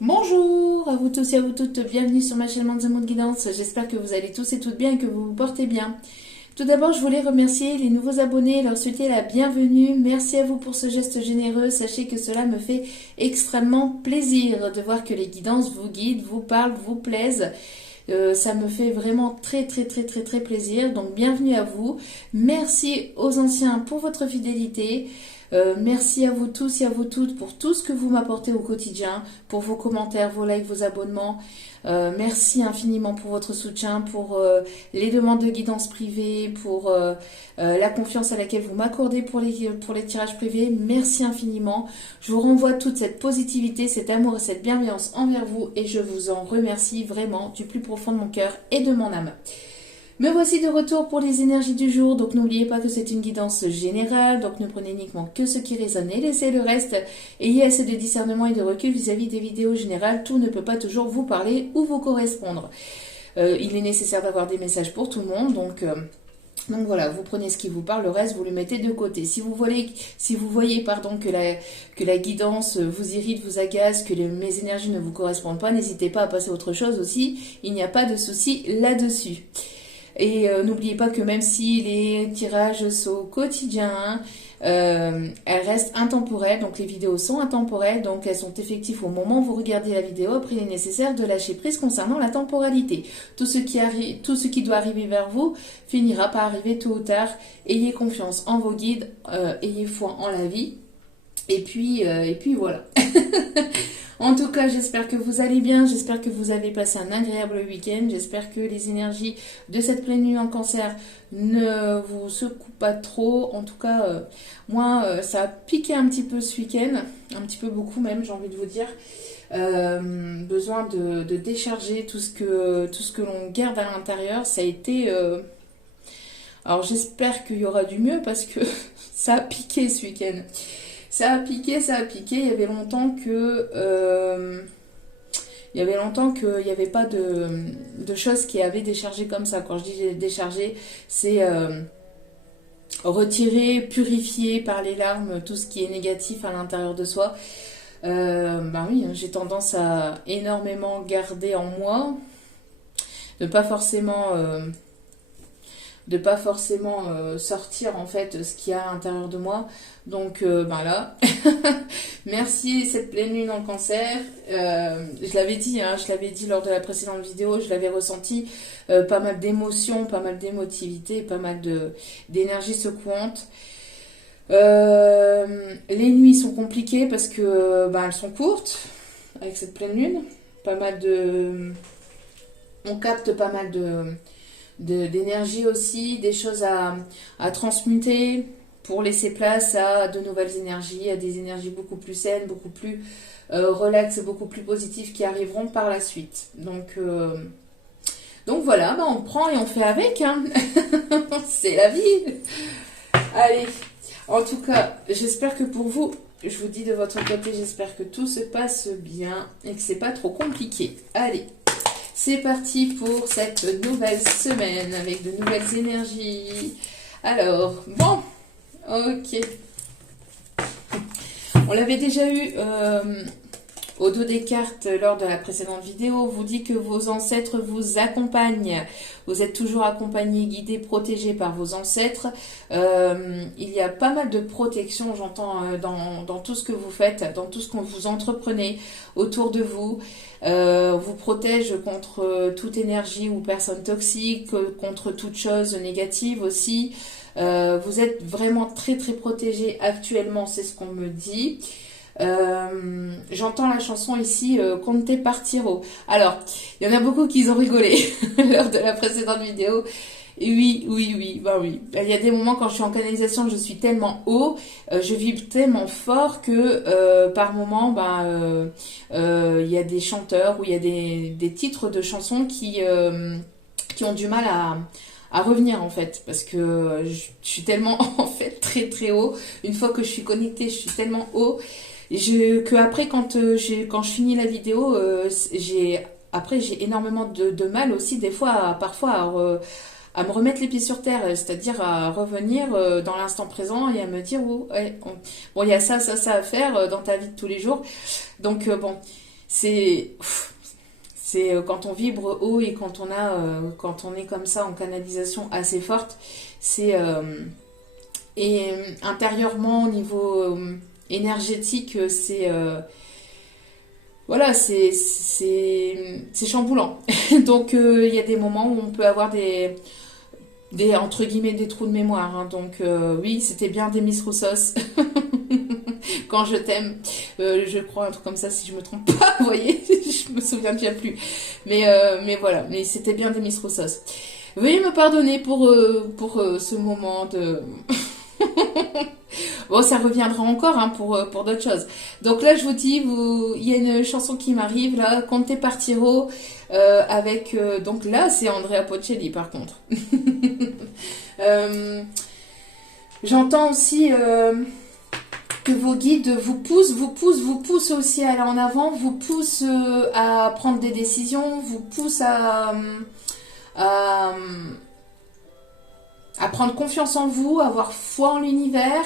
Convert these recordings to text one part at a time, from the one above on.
Bonjour à vous tous et à vous toutes, bienvenue sur ma chaîne Manzamo de Guidance. J'espère que vous allez tous et toutes bien et que vous vous portez bien. Tout d'abord, je voulais remercier les nouveaux abonnés et leur souhaiter la bienvenue. Merci à vous pour ce geste généreux. Sachez que cela me fait extrêmement plaisir de voir que les guidances vous guident, vous parlent, vous plaisent. Ça me fait vraiment très plaisir. Donc bienvenue à vous. Merci aux anciens pour votre fidélité. Merci à vous tous et à vous toutes pour tout ce que vous m'apportez au quotidien, pour vos commentaires, vos likes, vos abonnements. Merci infiniment pour votre soutien, pour les demandes de guidance privée, pour la confiance à laquelle vous m'accordez pour les tirages privés. Merci infiniment. Je vous renvoie toute cette positivité, cet amour et cette bienveillance envers vous et je vous en remercie vraiment du plus profond de mon cœur et de mon âme. Me voici de retour pour les énergies du jour, donc n'oubliez pas que c'est une guidance générale, donc ne prenez uniquement que ce qui résonne et laissez le reste. Ayez assez de discernement et de recul vis-à-vis des vidéos générales, tout ne peut pas toujours vous parler ou vous correspondre. Il est nécessaire d'avoir des messages pour tout le monde, donc voilà, vous prenez ce qui vous parle, le reste vous le mettez de côté. Si vous voyez que la guidance vous irrite, vous agace, que mes énergies ne vous correspondent pas, n'hésitez pas à passer à autre chose aussi, il n'y a pas de souci là-dessus. Et n'oubliez pas que même si les tirages sont quotidiens, elles restent intemporelles, donc les vidéos sont intemporelles, donc elles sont effectives au moment où vous regardez la vidéo. Après, il est nécessaire de lâcher prise concernant la temporalité. Tout ce qui doit arriver vers vous finira par arriver tôt ou tard. Ayez confiance en vos guides, ayez foi en la vie. Et puis voilà. En tout cas, j'espère que vous allez bien, j'espère que vous avez passé un agréable week-end, j'espère que les énergies de cette pleine lune en cancer ne vous secouent pas trop. En tout cas, moi, ça a piqué un petit peu ce week-end, un petit peu beaucoup même, j'ai envie de vous dire. Besoin de décharger tout ce que l'on garde à l'intérieur. Ça a été... Alors j'espère qu'il y aura du mieux parce que ça a piqué ce week-end. Ça a piqué. Il y avait longtemps qu'il n'y avait pas de choses qui avaient déchargé comme ça. Quand je dis décharger, c'est retirer, purifier par les larmes tout ce qui est négatif à l'intérieur de soi. Oui, j'ai tendance à énormément garder en moi, de pas forcément sortir en fait ce qu'il y a à l'intérieur de moi. Donc là, merci cette pleine lune en cancer. Je l'avais dit, lors de la précédente vidéo, je l'avais ressenti, pas mal d'émotions, pas mal d'émotivité, pas mal d'énergie secouante. Les nuits sont compliquées parce que elles sont courtes avec cette pleine lune. On capte pas mal d'énergie aussi, des choses à transmuter pour laisser place à de nouvelles énergies, à des énergies beaucoup plus saines, beaucoup plus relaxes, beaucoup plus positives qui arriveront par la suite. Donc voilà, on prend et on fait avec, hein. C'est la vie. Allez, en tout cas, j'espère que pour vous, je vous dis de votre côté, j'espère que tout se passe bien et que c'est pas trop compliqué. Allez, c'est parti pour cette nouvelle semaine avec de nouvelles énergies. Alors, bon, ok. On l'avait déjà eu au dos des cartes lors de la précédente vidéo. On vous dit que vos ancêtres vous accompagnent. Vous êtes toujours accompagnés, guidés, protégés par vos ancêtres. Il y a pas mal de protection, j'entends, dans tout ce que vous faites, dans tout ce que vous entreprenez autour de vous. Vous protège contre toute énergie ou personne toxique, contre toute chose négative aussi. Vous êtes vraiment très protégés actuellement, c'est ce qu'on me dit. J'entends la chanson ici, Conte Partiro. Alors, il y en a beaucoup qui ont rigolé lors de la précédente vidéo. Et oui. Il y a des moments quand je suis en canalisation, je suis tellement haut, je vibre tellement fort que par moments, il y a des chanteurs ou il y a des titres de chansons qui ont du mal à revenir en fait, parce que je suis tellement en fait très haut. Une fois que je suis connectée, je suis tellement haut que après quand je finis la vidéo, j'ai énormément de mal aussi des fois parfois à me remettre les pieds sur terre, c'est-à-dire à revenir dans l'instant présent et à me dire il y a ça à faire dans ta vie de tous les jours. Donc c'est quand on vibre haut et quand on est comme ça en canalisation assez forte, et intérieurement au niveau énergétique, voilà, c'est chamboulant. Donc il y a des moments où on peut avoir des entre guillemets des trous de mémoire, hein. Donc oui, c'était bien des Miss Roussos. Quand je t'aime, je crois un truc comme ça, si je me trompe pas, vous voyez, je me souviens déjà plus. Mais voilà, mais c'était bien des Miss Roussos. Veuillez me pardonner pour ce moment de... Bon, ça reviendra encore, hein, pour d'autres choses. Donc là, je vous dis, il y a une chanson qui m'arrive, là, Conte Partiro, avec... donc là, c'est Andrea Bocelli, par contre. J'entends aussi... que vos guides vous poussent aussi à aller en avant, vous poussent à prendre des décisions, vous poussent à prendre confiance en vous, à avoir foi en l'univers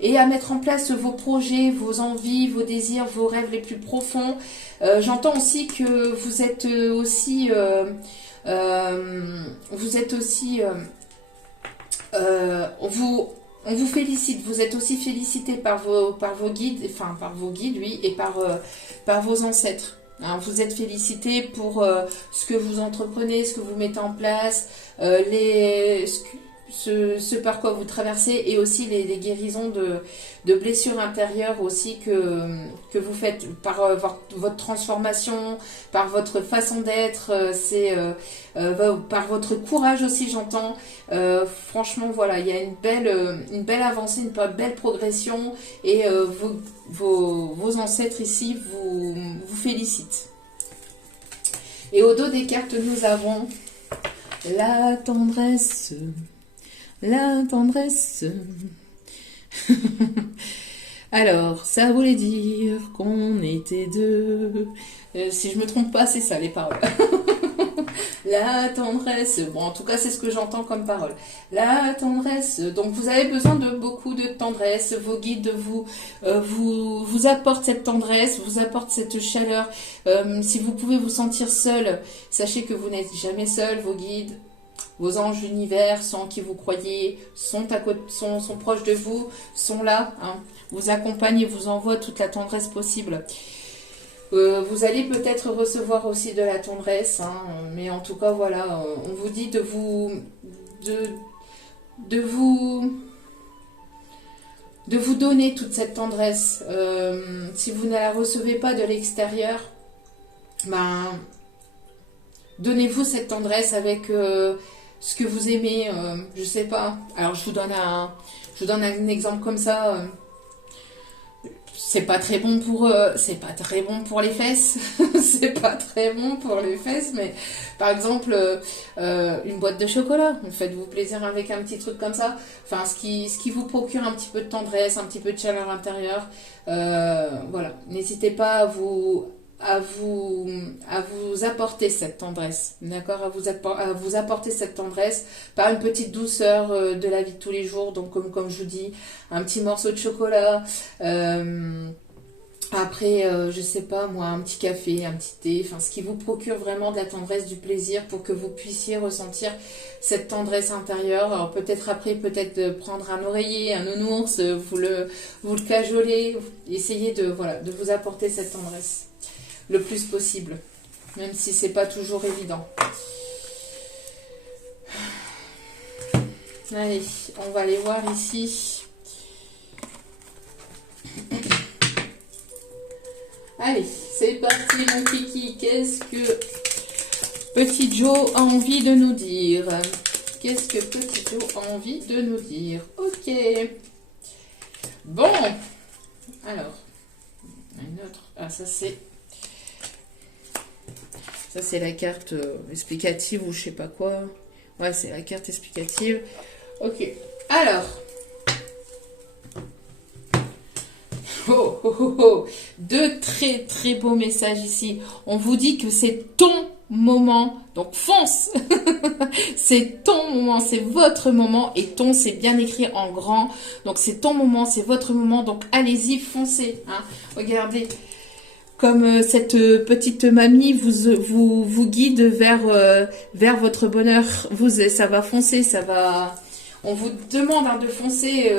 et à mettre en place vos projets, vos envies, vos désirs, vos rêves les plus profonds. J'entends aussi que vous êtes aussi... on vous félicite, vous êtes aussi félicité par vos guides, enfin par vos guides, oui, et par vos ancêtres. Hein, vous êtes félicité pour ce que vous entreprenez, ce que vous mettez en place, ce par quoi vous traversez et aussi les guérisons de blessures intérieures aussi que vous faites par votre transformation, par votre façon d'être, par votre courage aussi, j'entends. Franchement, voilà, il y a une belle avancée, une belle progression et vos ancêtres ici vous félicitent. Et au dos des cartes, nous avons la tendresse. La tendresse. Alors, ça voulait dire qu'on était deux. Si je me trompe pas, c'est ça les paroles. La tendresse. Bon, en tout cas, c'est ce que j'entends comme parole. La tendresse. Donc, vous avez besoin de beaucoup de tendresse. Vos guides vous apportent cette tendresse, vous apportent cette chaleur. Si vous pouvez vous sentir seul, sachez que vous n'êtes jamais seul. Vos guides, vos anges d'univers, ceux en qui vous croyez, sont proches de vous, sont là, hein, vous accompagnent et vous envoient toute la tendresse possible. Vous allez peut-être recevoir aussi de la tendresse, hein, mais en tout cas, voilà, on vous dit de vous donner toute cette tendresse. Si vous ne la recevez pas de l'extérieur, ben, donnez-vous cette tendresse avec... ce que vous aimez, je sais pas. Alors je vous donne un exemple comme ça. C'est pas très bon pour les fesses. C'est pas très bon pour les fesses, mais par exemple une boîte de chocolat. Faites-vous plaisir avec un petit truc comme ça. Enfin, ce qui vous procure un petit peu de tendresse, un petit peu de chaleur intérieure. Voilà. N'hésitez pas à vous apporter cette tendresse, d'accord, à vous apporter cette tendresse par une petite douceur de la vie de tous les jours, donc comme je vous dis, un petit morceau de chocolat, après, je sais pas moi, un petit café, un petit thé, enfin ce qui vous procure vraiment de la tendresse, du plaisir pour que vous puissiez ressentir cette tendresse intérieure. Alors peut-être après, peut-être prendre un oreiller, un nounours, vous le cajolez, essayez de vous apporter cette tendresse le plus possible, même si c'est pas toujours évident. Allez, on va aller voir ici. Allez, c'est parti mon kiki. Qu'est-ce que Petit Joe a envie de nous dire? Qu'est-ce que Petit Joe a envie de nous dire? Ok. Bon. Alors, une autre. Ah, ça c'est la carte explicative ou je sais pas quoi. Ouais, c'est la carte explicative. Ok. Alors. Oh, oh, oh, oh. Deux très très beaux messages ici. On vous dit que c'est ton moment. Donc fonce. C'est ton moment, c'est votre moment. Et ton, c'est bien écrit en grand. Donc c'est ton moment, c'est votre moment. Donc allez-y, foncez. Hein. Regardez. comme cette petite mamie vous guide vers votre bonheur. Ça va foncer, ça va... On vous demande de foncer,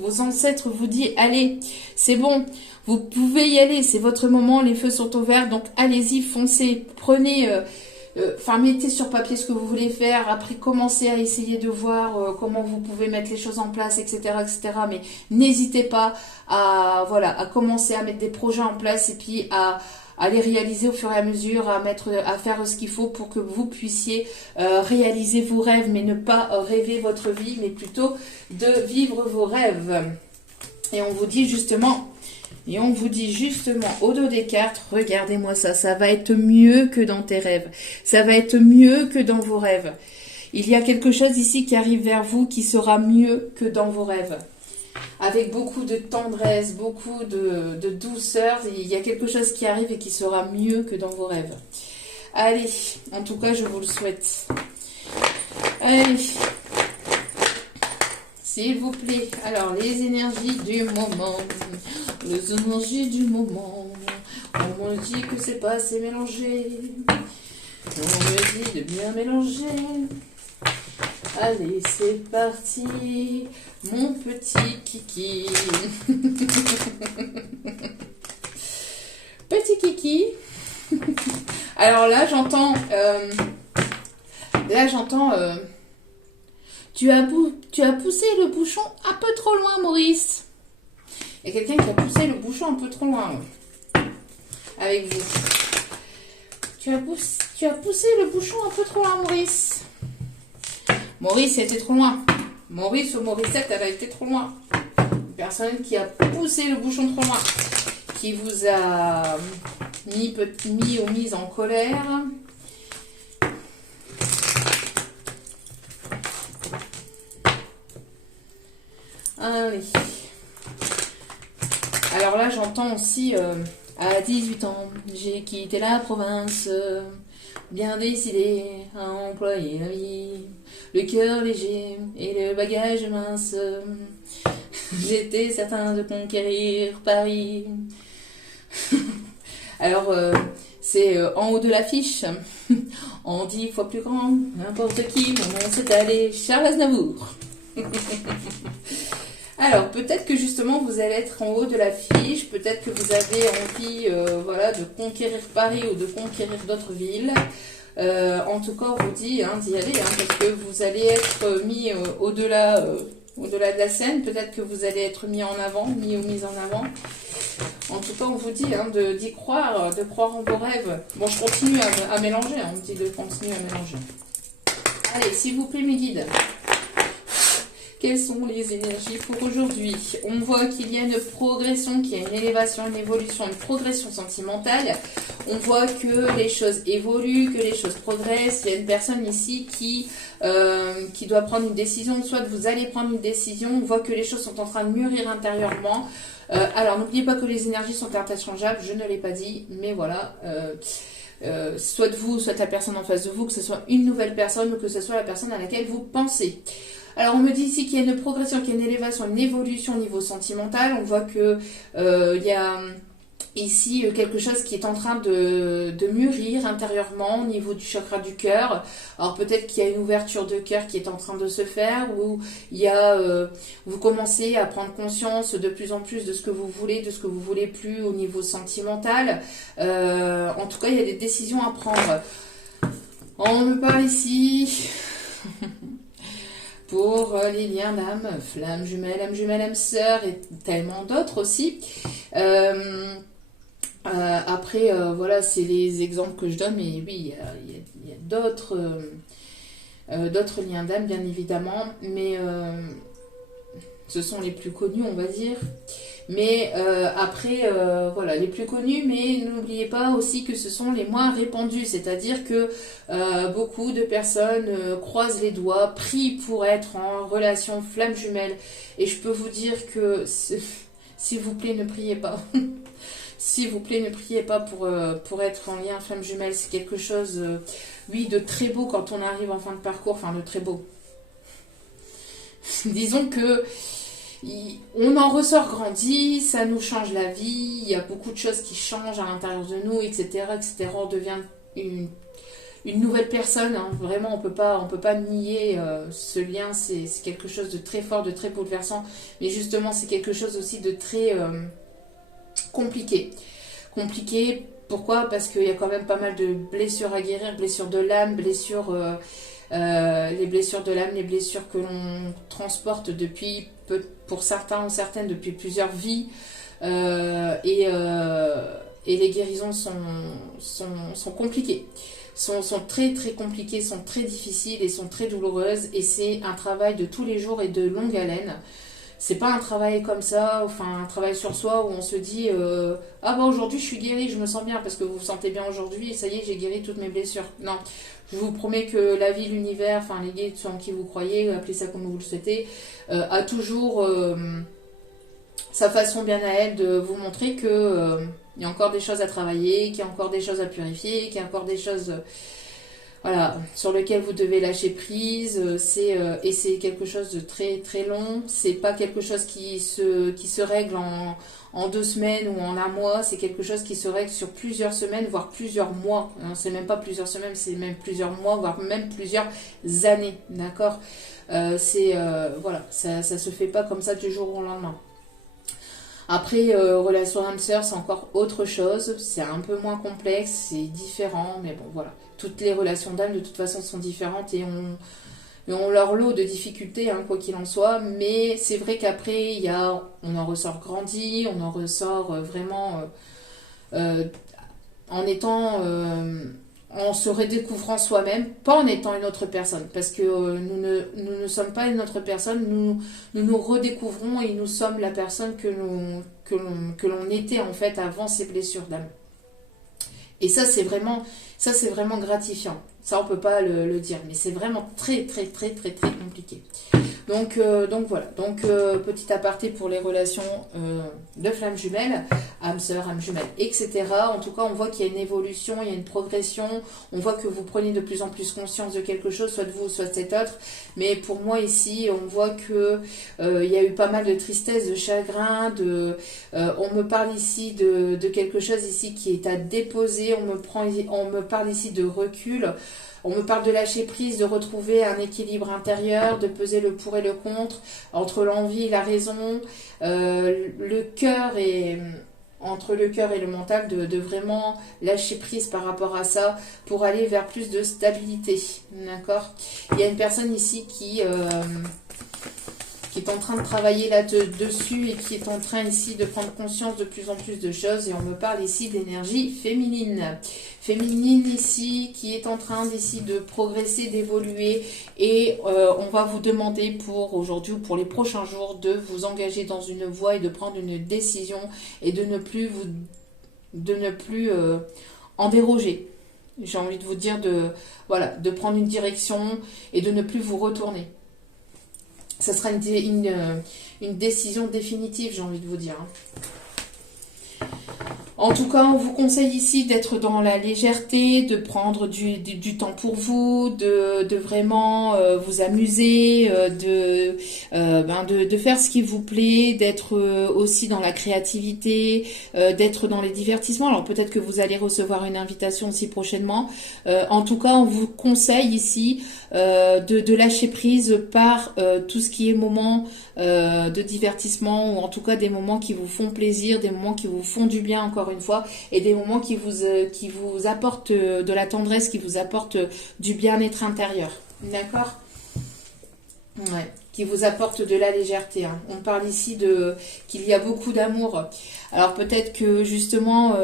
vos ancêtres vous disent, allez, c'est bon, vous pouvez y aller, c'est votre moment, les feux sont ouverts, donc allez-y, foncez, prenez, mettez sur papier ce que vous voulez faire, après commencez à essayer de voir comment vous pouvez mettre les choses en place, etc., etc., mais n'hésitez pas à commencer à mettre des projets en place et puis à les réaliser au fur et à mesure, à faire ce qu'il faut pour que vous puissiez réaliser vos rêves, mais ne pas rêver votre vie, mais plutôt de vivre vos rêves. Et on vous dit justement au dos des cartes, regardez-moi ça, ça va être mieux que dans tes rêves, ça va être mieux que dans vos rêves. Il y a quelque chose ici qui arrive vers vous qui sera mieux que dans vos rêves. Avec beaucoup de tendresse, beaucoup de douceur, il y a quelque chose qui arrive et qui sera mieux que dans vos rêves. Allez, en tout cas, je vous le souhaite. Allez, s'il vous plaît. Alors, les énergies du moment. Les énergies du moment. On me dit que c'est pas assez mélangé. On me dit de bien mélanger. Allez, c'est parti, mon petit kiki. Petit kiki. Alors là, j'entends... tu as poussé le bouchon un peu trop loin, Maurice. Il y a quelqu'un qui a poussé le bouchon un peu trop loin. Avec vous. Tu as poussé le bouchon un peu trop loin, Maurice. Maurice, elle était trop loin. Maurice ou Mauricette, elle a été trop loin. Une personne qui a poussé le bouchon trop loin. Qui vous a mis ou mise en colère. Allez. Alors là, j'entends aussi, à 18 ans, j'ai quitté la province, bien décidé à employer la vie. Le cœur léger et le bagage mince. J'étais certain de conquérir Paris. Alors, c'est en haut de l'affiche. En 10 fois plus grand, n'importe qui, mon nom s'est allé, Charles Aznavour. Alors, peut-être que justement, vous allez être en haut de l'affiche. Peut-être que vous avez envie de conquérir Paris ou de conquérir d'autres villes. En tout cas, on vous dit d'y aller, parce que vous allez être mis au-delà de la scène. Peut-être que vous allez être mis en avant, mis ou mise en avant. En tout cas, on vous dit d'y croire, de croire en vos rêves. Bon, je continue à mélanger, on me dit de continuer à mélanger. Allez, s'il vous plaît, mes guides. Quelles sont les énergies pour aujourd'hui? On voit qu'il y a une progression, qu'il y a une élévation, une évolution, une progression sentimentale. On voit que les choses évoluent, que les choses progressent. Il y a une personne ici qui doit prendre une décision. Soit vous allez prendre une décision. On voit que les choses sont en train de mûrir intérieurement. Alors, n'oubliez pas que les énergies sont interchangeables. Je ne l'ai pas dit, mais voilà. Soit vous, soit la personne en face de vous, que ce soit une nouvelle personne ou que ce soit la personne à laquelle vous pensez. Alors, on me dit ici qu'il y a une progression, qu'il y a une élévation, une évolution au niveau sentimental. On voit que il y a ici quelque chose qui est en train de mûrir intérieurement au niveau du chakra du cœur. Alors, peut-être qu'il y a une ouverture de cœur qui est en train de se faire, ou il y a, vous commencez à prendre conscience de plus en plus de ce que vous voulez, de ce que vous voulez plus au niveau sentimental. En tout cas, il y a des décisions à prendre. On me parle ici... pour les liens d'âme, flamme jumelle, âme sœur et tellement d'autres aussi. Après, voilà, c'est les exemples que je donne, mais oui, il y a d'autres liens d'âme, bien évidemment, mais ce sont les plus connus, on va dire. Mais après, voilà, les plus connus, mais n'oubliez pas aussi que ce sont les moins répandus, c'est-à-dire que beaucoup de personnes croisent les doigts, prient pour être en relation flamme jumelle, et je peux vous dire que, s'il vous plaît, ne priez pas. S'il vous plaît, ne priez pas pour être en lien flamme jumelle, c'est quelque chose, oui, de très beau quand on arrive en fin de parcours, enfin de très beau. Disons que On en ressort grandi, ça nous change la vie, il y a beaucoup de choses qui changent à l'intérieur de nous, etc., etc. On devient une nouvelle personne, hein. Vraiment, on peut pas nier ce lien, c'est quelque chose de très fort, de très bouleversant, mais justement, c'est quelque chose aussi de très compliqué. Compliqué, pourquoi? Parce qu'il y a quand même pas mal de blessures à guérir, blessures de l'âme, les blessures de l'âme, les blessures que l'on transporte depuis, pour certains ou certaines, depuis plusieurs vies, et les guérisons sont compliquées. Sont très très compliquées, sont très difficiles et sont très douloureuses, et c'est un travail de tous les jours et de longue haleine. C'est pas un travail comme ça, enfin un travail sur soi où on se dit ah bah aujourd'hui je suis guérie, je me sens bien, parce que vous vous sentez bien aujourd'hui et ça y est, j'ai guéri toutes mes blessures. Non, je vous promets que la vie, l'univers, enfin les guides en qui vous croyez, appelez ça comme vous le souhaitez, a toujours sa façon bien à elle de vous montrer que il y a encore des choses à travailler, qu'il y a encore des choses à purifier, qu'il y a encore des choses voilà, sur lesquelles vous devez lâcher prise. Et c'est quelque chose de très très long. C'est pas quelque chose qui se règle en 2 semaines ou en un mois. C'est quelque chose qui se règle sur plusieurs semaines, voire plusieurs mois. C'est même pas plusieurs semaines, c'est même plusieurs mois, voire même plusieurs années. D'accord. Voilà, ça se fait pas comme ça du jour au lendemain. Après, relation âme-sœur, c'est encore autre chose. C'est un peu moins complexe, c'est différent, mais bon, voilà. Toutes les relations d'âme, de toute façon, sont différentes et ont leur lot de difficultés, hein, quoi qu'il en soit. Mais c'est vrai qu'après, on en ressort grandi, on en ressort vraiment en étant... en se redécouvrant soi-même, pas en étant une autre personne, parce que nous ne sommes pas une autre personne, nous redécouvrons et nous sommes la personne que l'on était en fait avant ces blessures d'âme. Et ça c'est vraiment gratifiant. Ça on peut pas le dire, mais c'est vraiment très très très très très compliqué. Donc voilà. Donc petit aparté pour les relations de flammes jumelles, âme sœur, âme jumelle, etc. En tout cas, on voit qu'il y a une évolution, il y a une progression. On voit que vous prenez de plus en plus conscience de quelque chose, soit de vous, soit de cet autre. Mais pour moi ici, on voit que il y a eu pas mal de tristesse, de chagrin. On me parle ici de quelque chose ici qui est à déposer. On me parle ici de recul. On me parle de lâcher prise, de retrouver un équilibre intérieur, de peser le pour et le contre, entre l'envie et la raison, entre le cœur et le mental, de vraiment lâcher prise par rapport à ça pour aller vers plus de stabilité. D'accord ? Il y a une personne ici qui est en train de travailler là-dessus et qui est en train ici de prendre conscience de plus en plus de choses, et on me parle ici d'énergie féminine. Féminine ici, qui est en train d'ici de progresser, d'évoluer, et on va vous demander pour aujourd'hui ou pour les prochains jours de vous engager dans une voie et de prendre une décision et de ne plus en déroger. J'ai envie de vous dire de prendre une direction et de ne plus vous retourner. Ça sera une décision définitive, j'ai envie de vous dire. En tout cas, on vous conseille ici d'être dans la légèreté, de prendre du temps pour vous, de vraiment vous amuser, de faire ce qui vous plaît, d'être aussi dans la créativité, d'être dans les divertissements. Alors peut-être que vous allez recevoir une invitation aussi prochainement. En tout cas, on vous conseille ici de lâcher prise par tout ce qui est moment de divertissement, ou en tout cas des moments qui vous font plaisir, des moments qui vous font du bien, encore une fois, et des moments qui vous apportent de la tendresse, qui vous apportent du bien-être intérieur. D'accord ? Ouais, qui vous apporte de la légèreté. Hein. On parle ici qu'il y a beaucoup d'amour. Alors peut-être que justement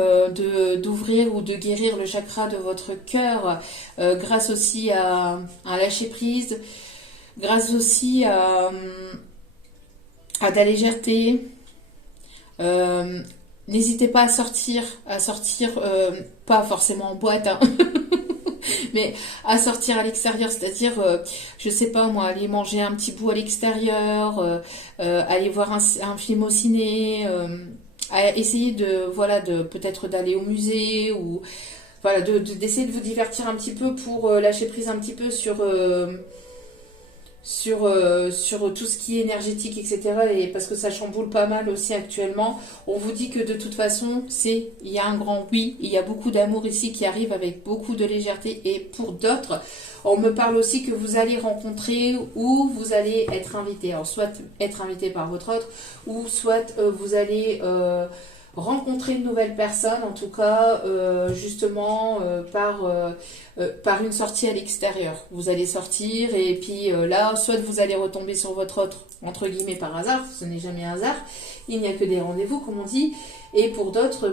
d'ouvrir ou de guérir le chakra de votre cœur grâce aussi à lâcher prise, grâce aussi à de la légèreté. N'hésitez pas à sortir pas forcément en boîte, hein, mais à sortir à l'extérieur, c'est-à-dire, je sais pas moi, aller manger un petit bout à l'extérieur, aller voir un film au ciné, essayer de peut-être d'aller au musée, ou d'essayer de vous divertir un petit peu pour lâcher prise un petit peu sur tout ce qui est énergétique, etc. Et parce que ça chamboule pas mal aussi actuellement. On vous dit que de toute façon, il y a un grand oui, il y a beaucoup d'amour ici qui arrive avec beaucoup de légèreté. Et pour d'autres, on me parle aussi que vous allez rencontrer ou vous allez être invité. Alors soit être invité par votre autre, ou soit vous allez rencontrer une nouvelle personne, en tout cas justement par une sortie à l'extérieur. Vous allez sortir et puis là, soit vous allez retomber sur votre autre, entre guillemets par hasard, ce n'est jamais un hasard, il n'y a que des rendez-vous comme on dit, et pour d'autres,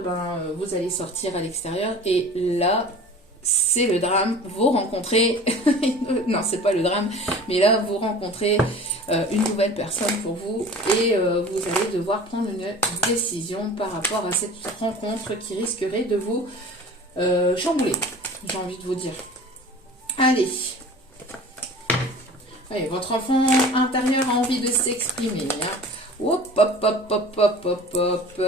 vous allez sortir à l'extérieur et là, c'est le drame, vous rencontrez, non c'est pas le drame, mais là vous rencontrez une nouvelle personne pour vous et vous allez devoir prendre une décision par rapport à cette rencontre qui risquerait de vous chambouler, j'ai envie de vous dire. Allez, votre enfant intérieur a envie de s'exprimer. Hop, hop, hop, hop, hop, hop, hop.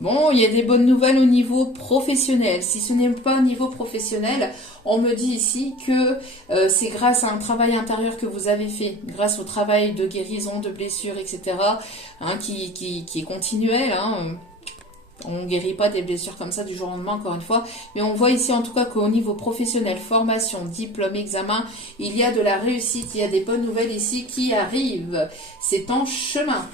Bon, il y a des bonnes nouvelles au niveau professionnel. Si ce n'est pas au niveau professionnel, on me dit ici que c'est grâce à un travail intérieur que vous avez fait, grâce au travail de guérison, de blessures, etc., qui est continuel. On ne guérit pas des blessures comme ça du jour au lendemain, encore une fois. Mais on voit ici en tout cas qu'au niveau professionnel, formation, diplôme, examen, il y a de la réussite, il y a des bonnes nouvelles ici qui arrivent. C'est en chemin.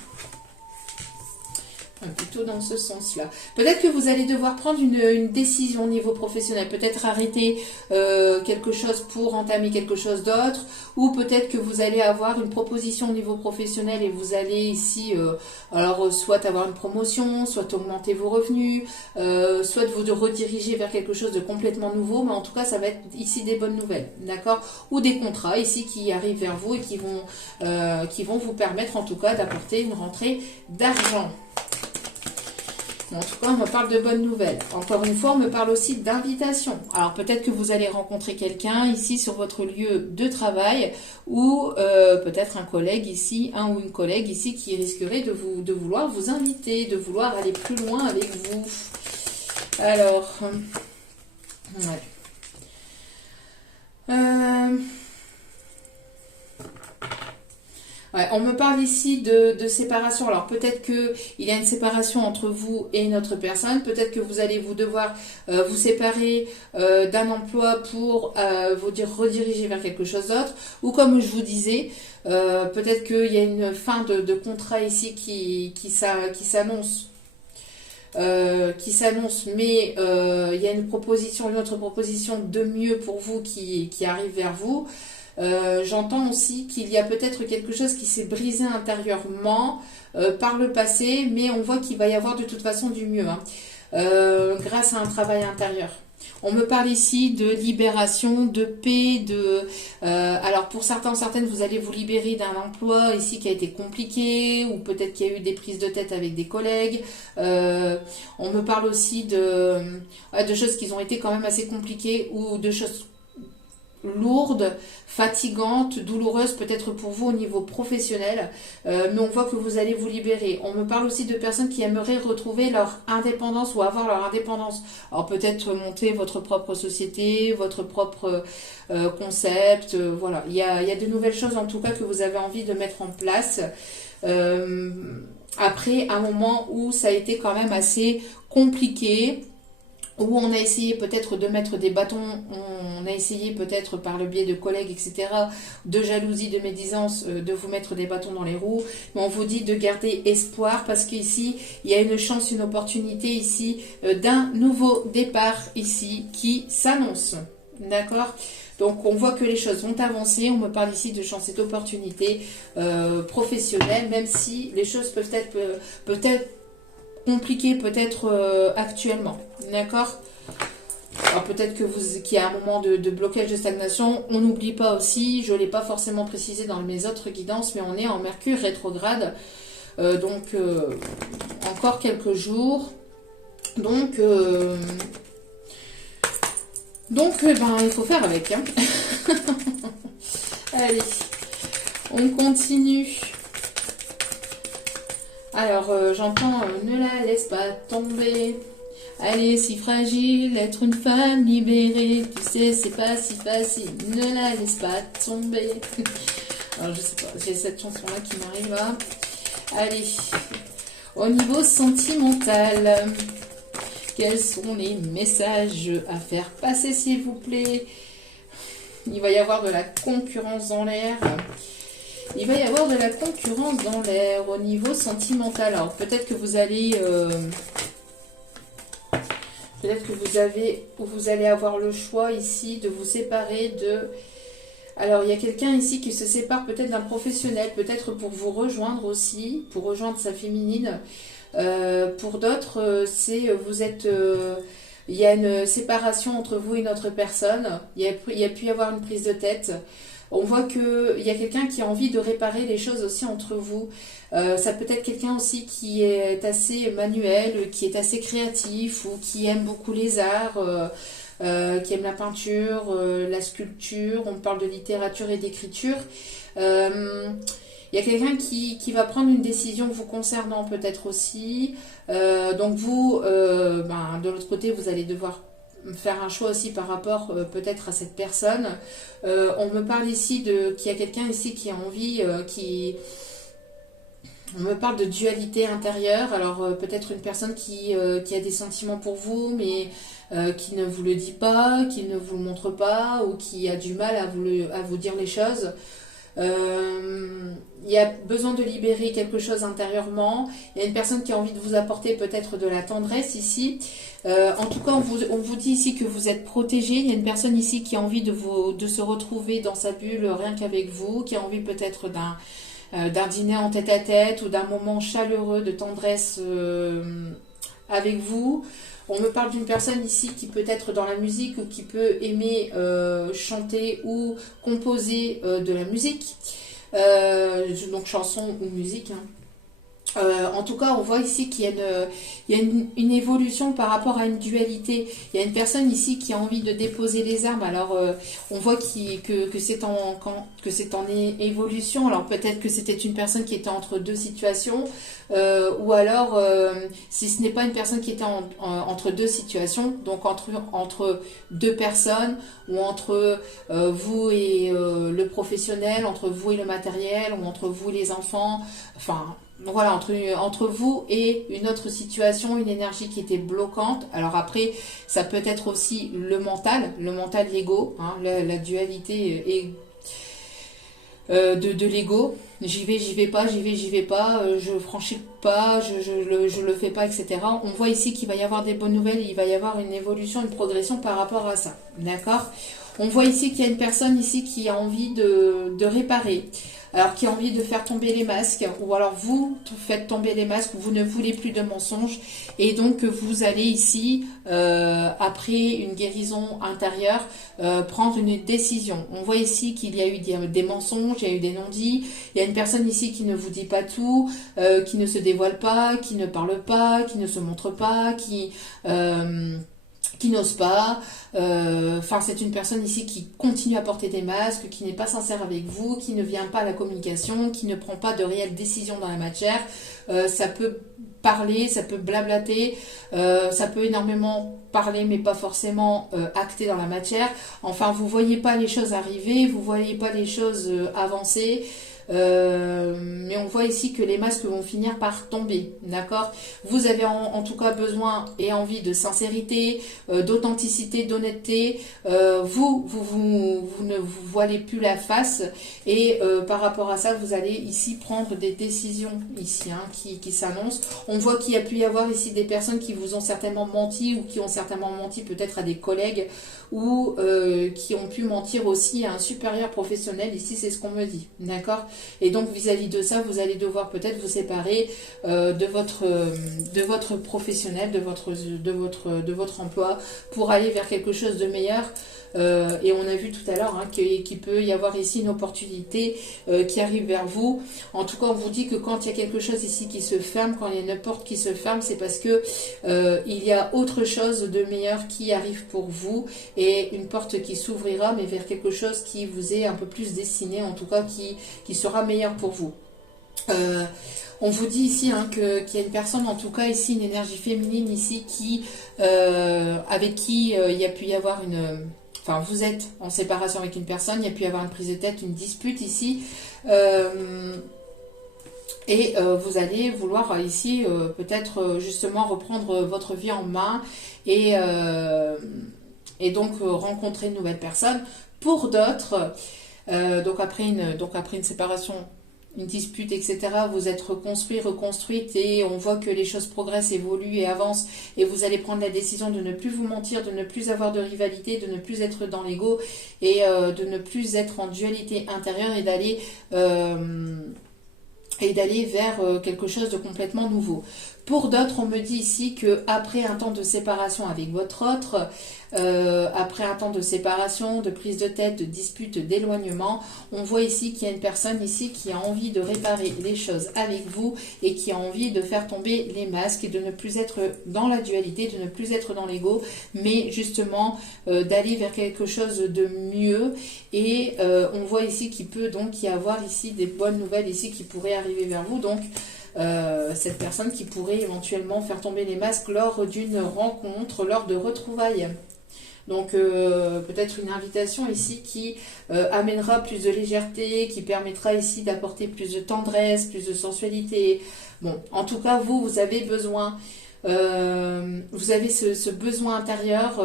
Plutôt dans ce sens-là. Peut-être que vous allez devoir prendre une décision au niveau professionnel. Peut-être arrêter quelque chose pour entamer quelque chose d'autre. Ou peut-être que vous allez avoir une proposition au niveau professionnel et vous allez ici, soit avoir une promotion, soit augmenter vos revenus, soit vous rediriger vers quelque chose de complètement nouveau. Mais en tout cas, ça va être ici des bonnes nouvelles. D'accord? Ou des contrats ici qui arrivent vers vous et qui vont vous permettre en tout cas d'apporter une rentrée d'argent. En tout cas, on me parle de bonnes nouvelles. Encore une fois, on me parle aussi d'invitation. Alors, peut-être que vous allez rencontrer quelqu'un ici sur votre lieu de travail ou peut-être un collègue ici, ou une collègue ici qui risquerait de vouloir vous inviter, de vouloir aller plus loin avec vous. Alors, ouais. Ouais, on me parle ici de séparation. Alors peut-être qu'il y a une séparation entre vous et une autre personne. Peut-être que vous allez devoir vous séparer d'un emploi pour vous rediriger vers quelque chose d'autre. Ou comme je vous disais, peut-être qu'il y a une fin de contrat ici qui s'annonce. Mais il y a une autre proposition de mieux pour vous qui arrive vers vous. J'entends aussi qu'il y a peut-être quelque chose qui s'est brisé intérieurement par le passé, mais on voit qu'il va y avoir de toute façon du mieux, grâce à un travail intérieur. On me parle ici de libération, de paix, alors pour certaines, vous allez vous libérer d'un emploi ici qui a été compliqué, ou peut-être qu'il y a eu des prises de tête avec des collègues. On me parle aussi de choses qui ont été quand même assez compliquées, ou de choses lourde, fatigante, douloureuse peut-être pour vous au niveau professionnel, mais on voit que vous allez vous libérer. On me parle aussi de personnes qui aimeraient retrouver leur indépendance ou avoir leur indépendance. Alors peut-être monter votre propre société, votre propre concept, voilà. Il y a de nouvelles choses en tout cas que vous avez envie de mettre en place. Après un moment où ça a été quand même assez compliqué, où on a essayé peut-être de mettre des bâtons, on a essayé peut-être par le biais de collègues, etc., de jalousie, de médisance, de vous mettre des bâtons dans les roues. Mais on vous dit de garder espoir parce qu'ici, il y a une chance, une opportunité ici d'un nouveau départ ici qui s'annonce. D'accord ? Donc on voit que les choses vont avancer, on me parle ici de chance et d'opportunité professionnelle, même si les choses peuvent être compliqué peut-être actuellement, d'accord? Alors peut-être qu'il y a un moment de blocage, de stagnation. On n'oublie pas aussi, je ne l'ai pas forcément précisé dans mes autres guidances, mais on est en Mercure rétrograde, donc encore quelques jours. Donc il faut faire avec. Hein. Allez, on continue. Alors, j'entends ne la laisse pas tomber. Elle est si fragile, être une femme libérée. Tu sais, c'est pas si facile. Ne la laisse pas tomber. Alors, je sais pas, j'ai cette chanson-là qui m'arrive là. Allez, au niveau sentimental, quels sont les messages à faire passer, s'il vous plaît? Il va y avoir de la concurrence dans l'air. Il va y avoir de la concurrence dans l'air au niveau sentimental. Alors, peut-être que vous allez... peut-être que vous allez avoir le choix ici de vous séparer de... Alors, il y a quelqu'un ici qui se sépare peut-être d'un professionnel, peut-être pour vous rejoindre aussi, pour rejoindre sa féminine. Pour d'autres, vous êtes... il y a une séparation entre vous et une autre personne. Il y a pu y avoir une prise de tête. On voit qu'il y a quelqu'un qui a envie de réparer les choses aussi entre vous. Ça peut être quelqu'un aussi qui est assez manuel, qui est assez créatif ou qui aime beaucoup les arts. Qui aime la peinture, la sculpture, on parle de littérature et d'écriture. Il y a quelqu'un qui va prendre une décision vous concernant peut-être aussi. Donc vous, de l'autre côté, vous allez devoir faire un choix aussi par rapport peut-être à cette personne. On me parle ici qu'il y a quelqu'un ici qui a envie, on me parle de dualité intérieure. Alors peut-être une personne qui a des sentiments pour vous, mais qui ne vous le dit pas, qui ne vous le montre pas, ou qui a du mal à vous dire les choses. Il y a besoin de libérer quelque chose intérieurement. Il y a une personne qui a envie de vous apporter peut-être de la tendresse ici. En tout cas, on vous dit ici que vous êtes protégé. Il y a une personne ici qui a envie de se retrouver dans sa bulle rien qu'avec vous, qui a envie peut-être d'un dîner en tête-à-tête ou d'un moment chaleureux de tendresse avec vous. On me parle d'une personne ici qui peut être dans la musique ou qui peut aimer chanter ou composer de la musique, donc chanson ou musique, hein. En tout cas, on voit ici qu'il y a une évolution par rapport à une dualité. Il y a une personne ici qui a envie de déposer les armes. Alors, on voit que c'est en évolution. Alors, peut-être que c'était une personne qui était entre deux situations. Ou alors, si ce n'est pas une personne qui était entre deux situations, donc entre deux personnes, ou entre vous et le professionnel, entre vous et le matériel, ou entre vous et les enfants, enfin... Donc voilà, entre vous et une autre situation, une énergie qui était bloquante. Alors après, ça peut être aussi le mental, l'ego, hein, la dualité de l'ego. J'y vais pas, j'y vais pas, je franchis pas, je le fais pas, etc. On voit ici qu'il va y avoir des bonnes nouvelles, il va y avoir une évolution, une progression par rapport à ça. D'accord ? On voit ici qu'il y a une personne ici qui a envie de réparer. Alors, qui a envie de faire tomber les masques, ou alors vous faites tomber les masques, vous ne voulez plus de mensonges, et donc vous allez ici, après une guérison intérieure, prendre une décision. On voit ici qu'il y a eu des mensonges, il y a eu des non-dits, il y a une personne ici qui ne vous dit pas tout, qui ne se dévoile pas, qui ne parle pas, qui ne se montre pas, qui n'ose pas, c'est une personne ici qui continue à porter des masques, qui n'est pas sincère avec vous, qui ne vient pas à la communication, qui ne prend pas de réelles décisions dans la matière. Ça peut parler, ça peut blablater, ça peut énormément parler mais pas forcément acter dans la matière. Enfin, vous voyez pas les choses arriver, vous voyez pas les choses avancer. Mais on voit ici que les masques vont finir par tomber, d'accord? Vous avez en tout cas besoin et envie de sincérité, d'authenticité, d'honnêteté. Vous ne vous voilez plus la face et par rapport à ça, vous allez ici prendre des décisions ici qui s'annoncent. On voit qu'il y a pu y avoir ici des personnes qui vous ont certainement menti ou qui ont certainement menti peut-être à des collègues ou qui ont pu mentir aussi à un supérieur professionnel. Ici, c'est ce qu'on me dit, d'accord? Et donc, vis-à-vis de ça, vous allez devoir peut-être vous séparer de votre professionnel, de votre emploi pour aller vers quelque chose de meilleur. Et on a vu tout à l'heure qu'il peut y avoir ici une opportunité qui arrive vers vous. En tout cas, on vous dit que quand il y a quelque chose ici qui se ferme, quand il y a une porte qui se ferme, c'est parce que il y a autre chose de meilleur qui arrive pour vous et une porte qui s'ouvrira, mais vers quelque chose qui vous est un peu plus destiné, en tout cas qui sera meilleur pour vous. On vous dit ici qu'il y a une personne, en tout cas ici, une énergie féminine ici avec qui il y a pu y avoir enfin vous êtes en séparation avec une personne, il y a pu y avoir une prise de tête, une dispute ici. Et vous allez vouloir ici peut-être justement reprendre votre vie en main et donc rencontrer une nouvelle personne. Pour d'autres, donc après une séparation, une dispute, etc., vous êtes reconstruit, reconstruite et on voit que les choses progressent, évoluent et avancent et vous allez prendre la décision de ne plus vous mentir, de ne plus avoir de rivalité, de ne plus être dans l'ego et de ne plus être en dualité intérieure et d'aller vers quelque chose de complètement nouveau. Pour d'autres, on me dit ici qu'après un temps de séparation avec votre autre, après un temps de séparation, de prise de tête, de dispute, d'éloignement, on voit ici qu'il y a une personne ici qui a envie de réparer les choses avec vous et qui a envie de faire tomber les masques et de ne plus être dans la dualité, de ne plus être dans l'ego, mais justement d'aller vers quelque chose de mieux. Et on voit ici qu'il peut donc y avoir ici des bonnes nouvelles ici qui pourraient arriver vers vous. Donc cette personne qui pourrait éventuellement faire tomber les masques lors d'une rencontre, lors de retrouvailles. Donc peut-être une invitation ici qui amènera plus de légèreté, qui permettra ici d'apporter plus de tendresse, plus de sensualité. Bon, en tout cas, vous avez besoin, vous avez ce besoin intérieur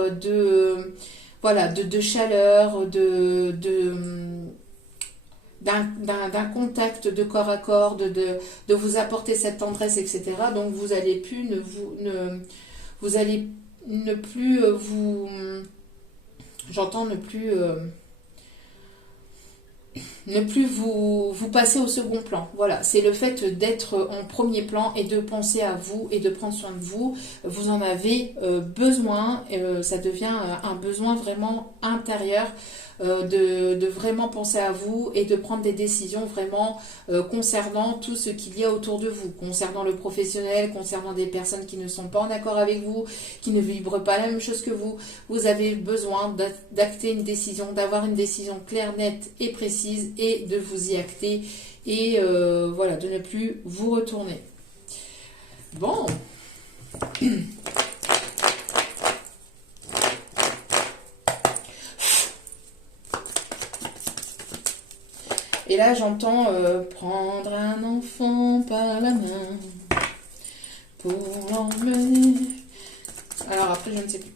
voilà, de chaleur, d'un contact de corps à corps, de vous apporter cette tendresse, etc. Donc vous allez plus vous allez ne plus j'entends ne plus vous passer au second plan. Voilà, c'est le fait d'être en premier plan et de penser à vous et de prendre soin de vous. Vous en avez besoin, ça devient un besoin vraiment intérieur. De vraiment penser à vous et de prendre des décisions vraiment concernant tout ce qu'il y a autour de vous, concernant le professionnel, concernant des personnes qui ne sont pas en accord avec vous, qui ne vibrent pas la même chose que vous. Vous avez besoin d'acter une décision, d'avoir une décision claire, nette et précise et de vous y acter et voilà, de ne plus vous retourner. Bon. Et là, j'entends prendre un enfant par la main pour l'emmener. Alors après, je ne sais plus.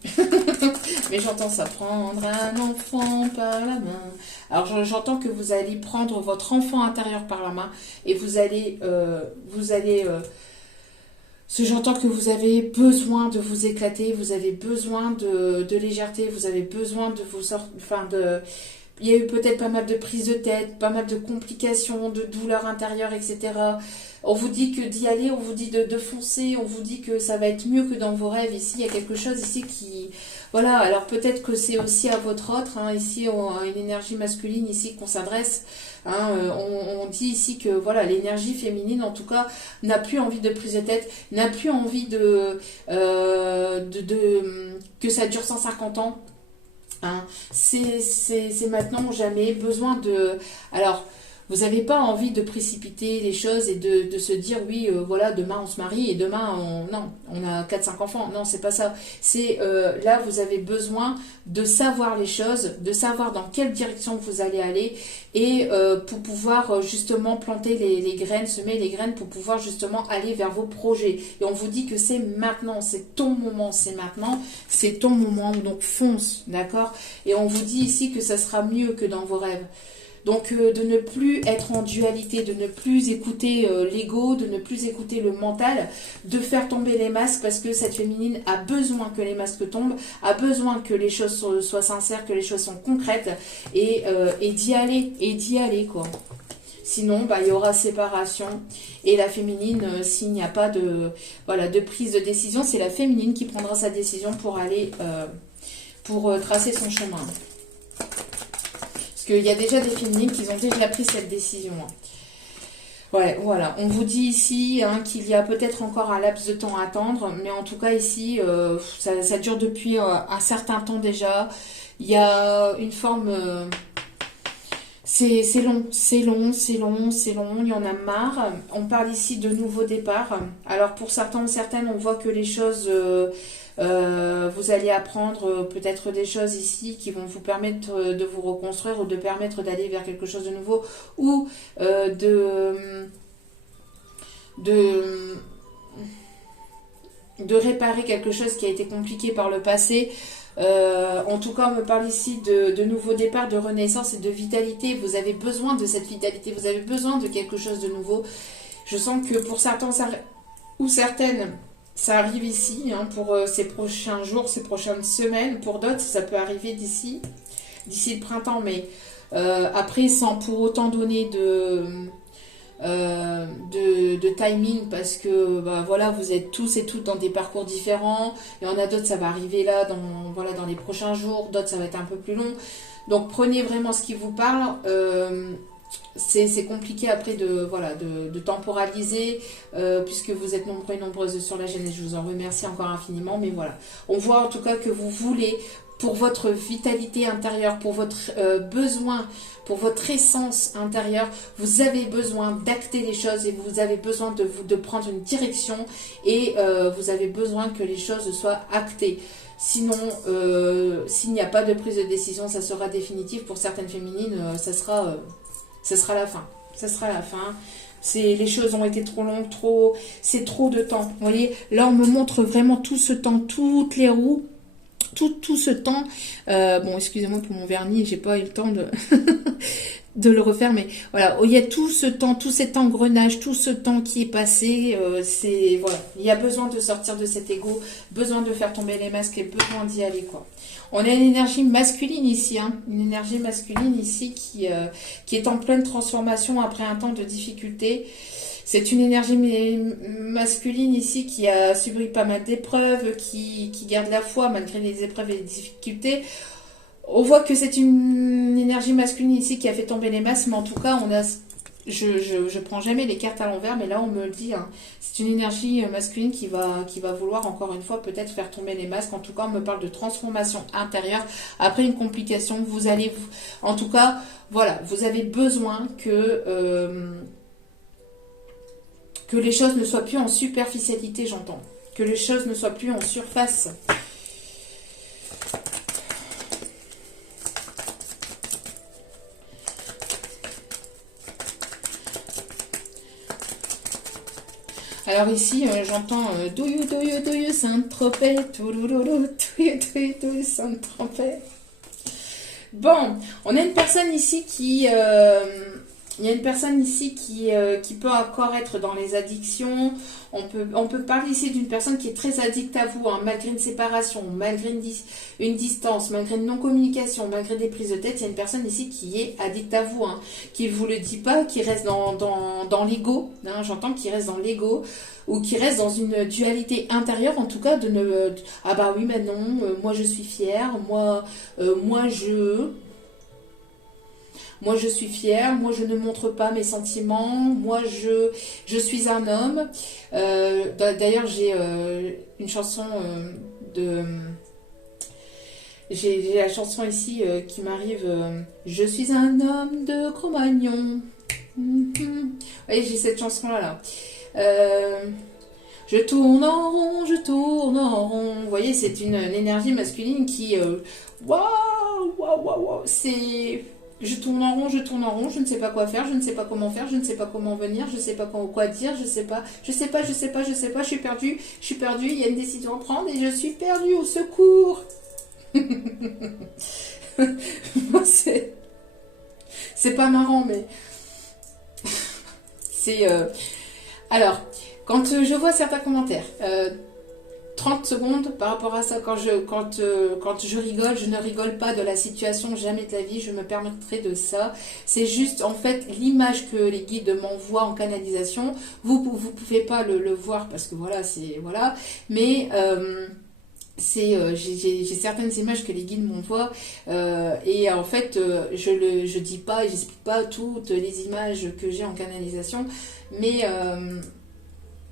Mais j'entends ça, prendre un enfant par la main. Alors j'entends que vous allez prendre votre enfant intérieur par la main et j'entends que vous avez besoin de vous éclater, vous avez besoin de légèreté, vous avez besoin de vous sortir, il y a eu peut-être pas mal de prises de tête, pas mal de complications, de douleurs intérieures, etc. On vous dit que d'y aller, on vous dit de foncer, on vous dit que ça va être mieux que dans vos rêves. Ici, il y a quelque chose ici qui... Voilà, alors peut-être que c'est aussi à votre autre. Hein. Ici, on a une énergie masculine ici qu'on s'adresse. Hein. On dit ici que voilà, l'énergie féminine, en tout cas, n'a plus envie de prise de tête, n'a plus envie que ça dure 150 ans. Hein, c'est maintenant ou jamais besoin de... Alors, vous n'avez pas envie de précipiter les choses et de se dire, oui, voilà, demain on se marie et demain on a 4-5 enfants. Non, c'est pas ça. C'est là, vous avez besoin de savoir les choses, de savoir dans quelle direction vous allez aller et pour pouvoir justement planter les graines, semer les graines pour pouvoir justement aller vers vos projets. Et on vous dit que c'est maintenant, c'est ton moment, c'est maintenant, c'est ton moment, donc fonce, d'accord? Et on vous dit ici que ça sera mieux que dans vos rêves. Donc de ne plus être en dualité, de ne plus écouter l'ego, de ne plus écouter le mental, de faire tomber les masques parce que cette féminine a besoin que les masques tombent, a besoin que les choses soient sincères, que les choses sont concrètes et d'y aller quoi. Sinon, il y aura séparation et la féminine, s'il n'y a pas de prise de décision, c'est la féminine qui prendra sa décision pour aller, pour tracer son chemin. Parce qu'il y a déjà des féminines qui ont déjà pris cette décision. Ouais, voilà. On vous dit ici qu'il y a peut-être encore un laps de temps à attendre, mais en tout cas ici, ça dure depuis un certain temps déjà. Il y a une forme... c'est long, il y en a marre. On parle ici de nouveau départ. Alors pour certains ou certaines, on voit que les choses Vous allez apprendre peut-être des choses ici qui vont vous permettre de vous reconstruire ou de permettre d'aller vers quelque chose de nouveau ou de réparer quelque chose qui a été compliqué par le passé. En tout cas, on me parle ici de nouveaux départs, de renaissance et de vitalité. Vous avez besoin de cette vitalité, vous avez besoin de quelque chose de nouveau. Je sens que pour certains ou certaines, ça arrive ici, hein, pour ces prochains jours, ces prochaines semaines. Pour d'autres, ça peut arriver d'ici le printemps, mais après, sans pour autant donner de timing, parce que bah, voilà, vous êtes tous et toutes dans des parcours différents. Il y en a d'autres, ça va arriver là dans les prochains jours, d'autres ça va être un peu plus long, donc prenez vraiment ce qui vous parle. C'est compliqué après de temporaliser, puisque vous êtes nombreux et nombreuses sur la chaîne et je vous en remercie encore infiniment. Mais voilà, on voit en tout cas que vous voulez, pour votre vitalité intérieure, pour votre besoin, pour votre essence intérieure, vous avez besoin d'acter les choses et vous avez besoin de prendre une direction et vous avez besoin que les choses soient actées. Sinon, s'il n'y a pas de prise de décision, ça sera définitif. Pour certaines féminines, ça sera la fin. Ça sera la fin. Les choses ont été trop longues, c'est trop de temps. Vous voyez, là on me montre vraiment tout ce temps, toutes les roues. Tout ce temps, bon excusez-moi pour mon vernis, j'ai pas eu le temps de le refaire, mais voilà, il y a tout ce temps, tout cet engrenage, tout ce temps qui est passé, voilà, il y a besoin de sortir de cet ego, besoin de faire tomber les masques et besoin d'y aller, quoi. On a une énergie masculine ici, hein, une énergie masculine ici qui est en pleine transformation après un temps de difficulté. C'est une énergie masculine ici qui a subi pas mal d'épreuves, qui garde la foi malgré les épreuves et les difficultés. On voit que c'est une énergie masculine ici qui a fait tomber les masques, mais en tout cas, je prends jamais les cartes à l'envers, mais là on me le dit, hein, c'est une énergie masculine qui va vouloir encore une fois peut-être faire tomber les masques. En tout cas, on me parle de transformation intérieure. Après une complication, en tout cas, voilà, vous avez besoin que les choses ne soient plus en superficialité, j'entends. Que les choses ne soient plus en surface. Alors ici, j'entends do you Saint-Tropez, do you Saint-Tropez. Bon, on a une personne ici il y a une personne ici qui peut encore être dans les addictions. On peut parler ici d'une personne qui est très addicte à vous, hein, malgré une séparation, malgré une distance, malgré une non-communication, malgré des prises de tête. Il y a une personne ici qui est addicte à vous, hein, qui ne vous le dit pas, qui reste dans l'ego. Hein, j'entends qu'il reste dans l'ego ou qui reste dans une dualité intérieure, en tout cas, ah bah oui, mais non, moi je suis fière, moi je suis fière, moi je ne montre pas mes sentiments, moi je suis un homme. D'ailleurs j'ai une chanson j'ai la chanson ici qui m'arrive, je suis un homme de Cro-Magnon. Vous voyez, j'ai cette chanson là. Je tourne en rond, je tourne en rond. Vous voyez, c'est une énergie masculine qui waouh, c'est... Je tourne en rond, je ne sais pas quoi faire, je ne sais pas comment faire, je ne sais pas comment venir, je ne sais pas quoi dire, je sais pas, je suis perdu, il y a une décision à prendre et je suis perdu, au secours. Moi, c'est pas marrant, mais c'est... Alors, quand je vois certains commentaires... 30 secondes par rapport à ça, quand je rigole, je ne rigole pas de la situation, jamais de la vie, je me permettrai de ça. C'est juste en fait l'image que les guides m'envoient en canalisation. Vous pouvez pas le voir parce que voilà, mais j'ai certaines images que les guides m'envoient et en fait je dis pas et j'explique pas toutes les images que j'ai en canalisation, mais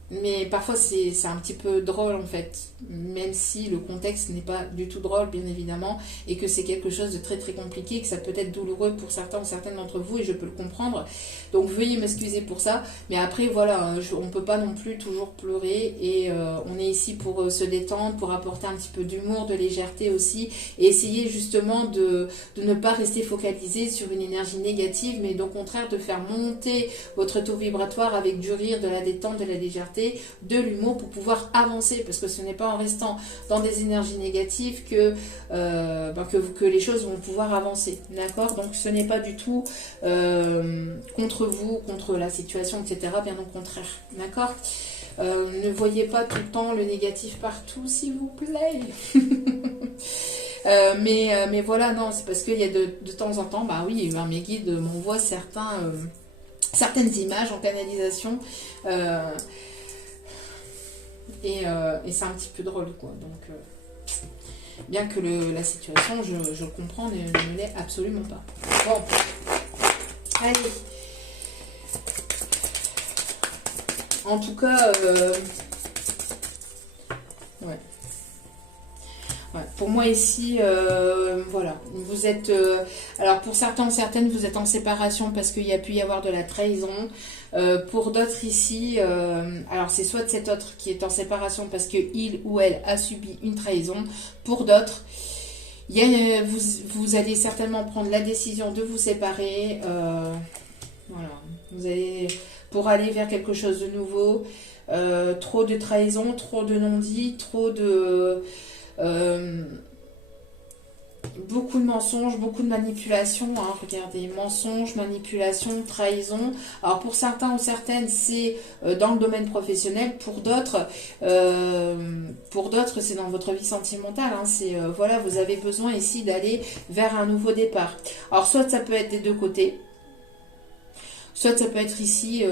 Mais parfois c'est un petit peu drôle en fait, même si le contexte n'est pas du tout drôle bien évidemment, et que c'est quelque chose de très très compliqué, que ça peut être douloureux pour certains ou certaines d'entre vous, et je peux le comprendre. Donc veuillez m'excuser pour ça, mais après voilà, on peut pas non plus toujours pleurer, et on est ici pour se détendre, pour apporter un petit peu d'humour, de légèreté aussi, et essayer justement de ne pas rester focalisé sur une énergie négative, mais au contraire de faire monter votre taux vibratoire avec du rire, de la détente, de la légèreté, de l'humour pour pouvoir avancer, parce que ce n'est pas en restant dans des énergies négatives que les choses vont pouvoir avancer, d'accord? Donc ce n'est pas du tout contre vous, contre la situation, etc., bien au contraire, d'accord? Ne voyez pas tout le temps le négatif partout, s'il vous plaît. Mais voilà, non, c'est parce qu'il y a de temps en temps, bah oui, mes guides m'envoient certaines images en canalisation, et c'est un petit peu drôle, quoi. Donc, bien que la situation, je le comprends, ne l'est absolument pas. Bon, allez. En tout cas, ouais. Ouais, pour moi ici, voilà, vous êtes, alors pour certains ou certaines, vous êtes en séparation parce qu'il y a pu y avoir de la trahison. Pour d'autres ici, alors c'est soit de cet autre qui est en séparation parce qu'il ou elle a subi une trahison. Pour d'autres, vous allez certainement prendre la décision de vous séparer. Voilà, vous allez pour aller vers quelque chose de nouveau. Trop de trahison, trop de non-dit, trop de... beaucoup de mensonges, beaucoup de manipulations, hein, regardez, mensonges, manipulations, trahison. Alors pour certains ou certaines, c'est dans le domaine professionnel, pour d'autres c'est dans votre vie sentimentale, hein, c'est voilà, vous avez besoin ici d'aller vers un nouveau départ. Alors soit ça peut être des deux côtés, soit ça peut être ici,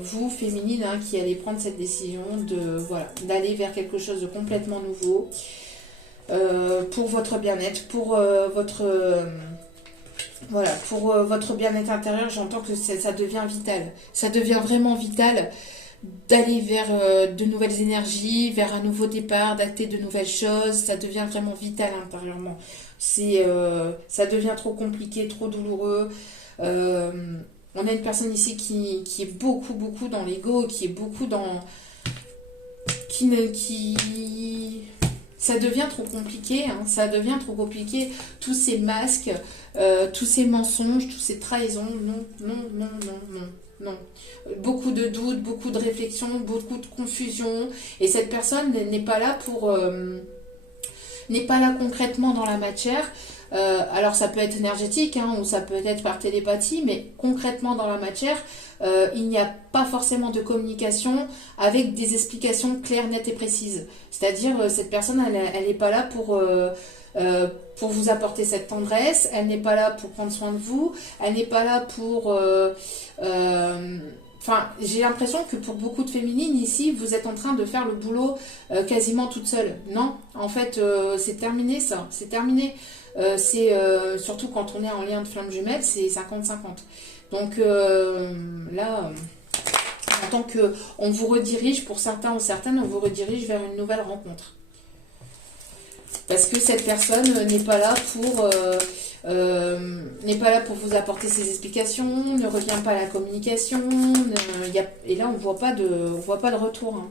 vous, féminine, hein, qui allez prendre cette décision d'aller vers quelque chose de complètement nouveau. Pour votre bien-être, pour votre bien-être intérieur. J'entends que ça devient vital. Ça devient vraiment vital d'aller vers de nouvelles énergies, vers un nouveau départ, d'acter de nouvelles choses. Ça devient vraiment vital intérieurement. Ça devient trop compliqué, trop douloureux. On a une personne ici qui est beaucoup dans l'ego, qui est beaucoup dans... Ça devient trop compliqué, hein, ça devient trop compliqué. Tous ces masques, tous ces mensonges, toutes ces trahisons, non. Beaucoup de doutes, beaucoup de réflexions, beaucoup de confusion. Et cette personne n'est pas là n'est pas là concrètement dans la matière. Alors ça peut être énergétique, hein, ou ça peut être par télépathie, mais concrètement dans la matière, il n'y a pas forcément de communication avec des explications claires, nettes et précises. C'est-à-dire, cette personne, elle n'est pas là pour vous apporter cette tendresse, elle n'est pas là pour prendre soin de vous, elle n'est pas là pour... Enfin, j'ai l'impression que pour beaucoup de féminines ici, vous êtes en train de faire le boulot quasiment toute seule. Non, en fait, c'est terminé ça, c'est terminé. Surtout quand on est en lien de flamme jumelle, c'est 50-50. Donc là, en tant qu'on vous redirige, pour certains ou certaines, on vous redirige vers une nouvelle rencontre. Parce que cette personne n'est pas là pour vous apporter ses explications, ne revient pas à la communication, et là on voit pas de retour. Hein.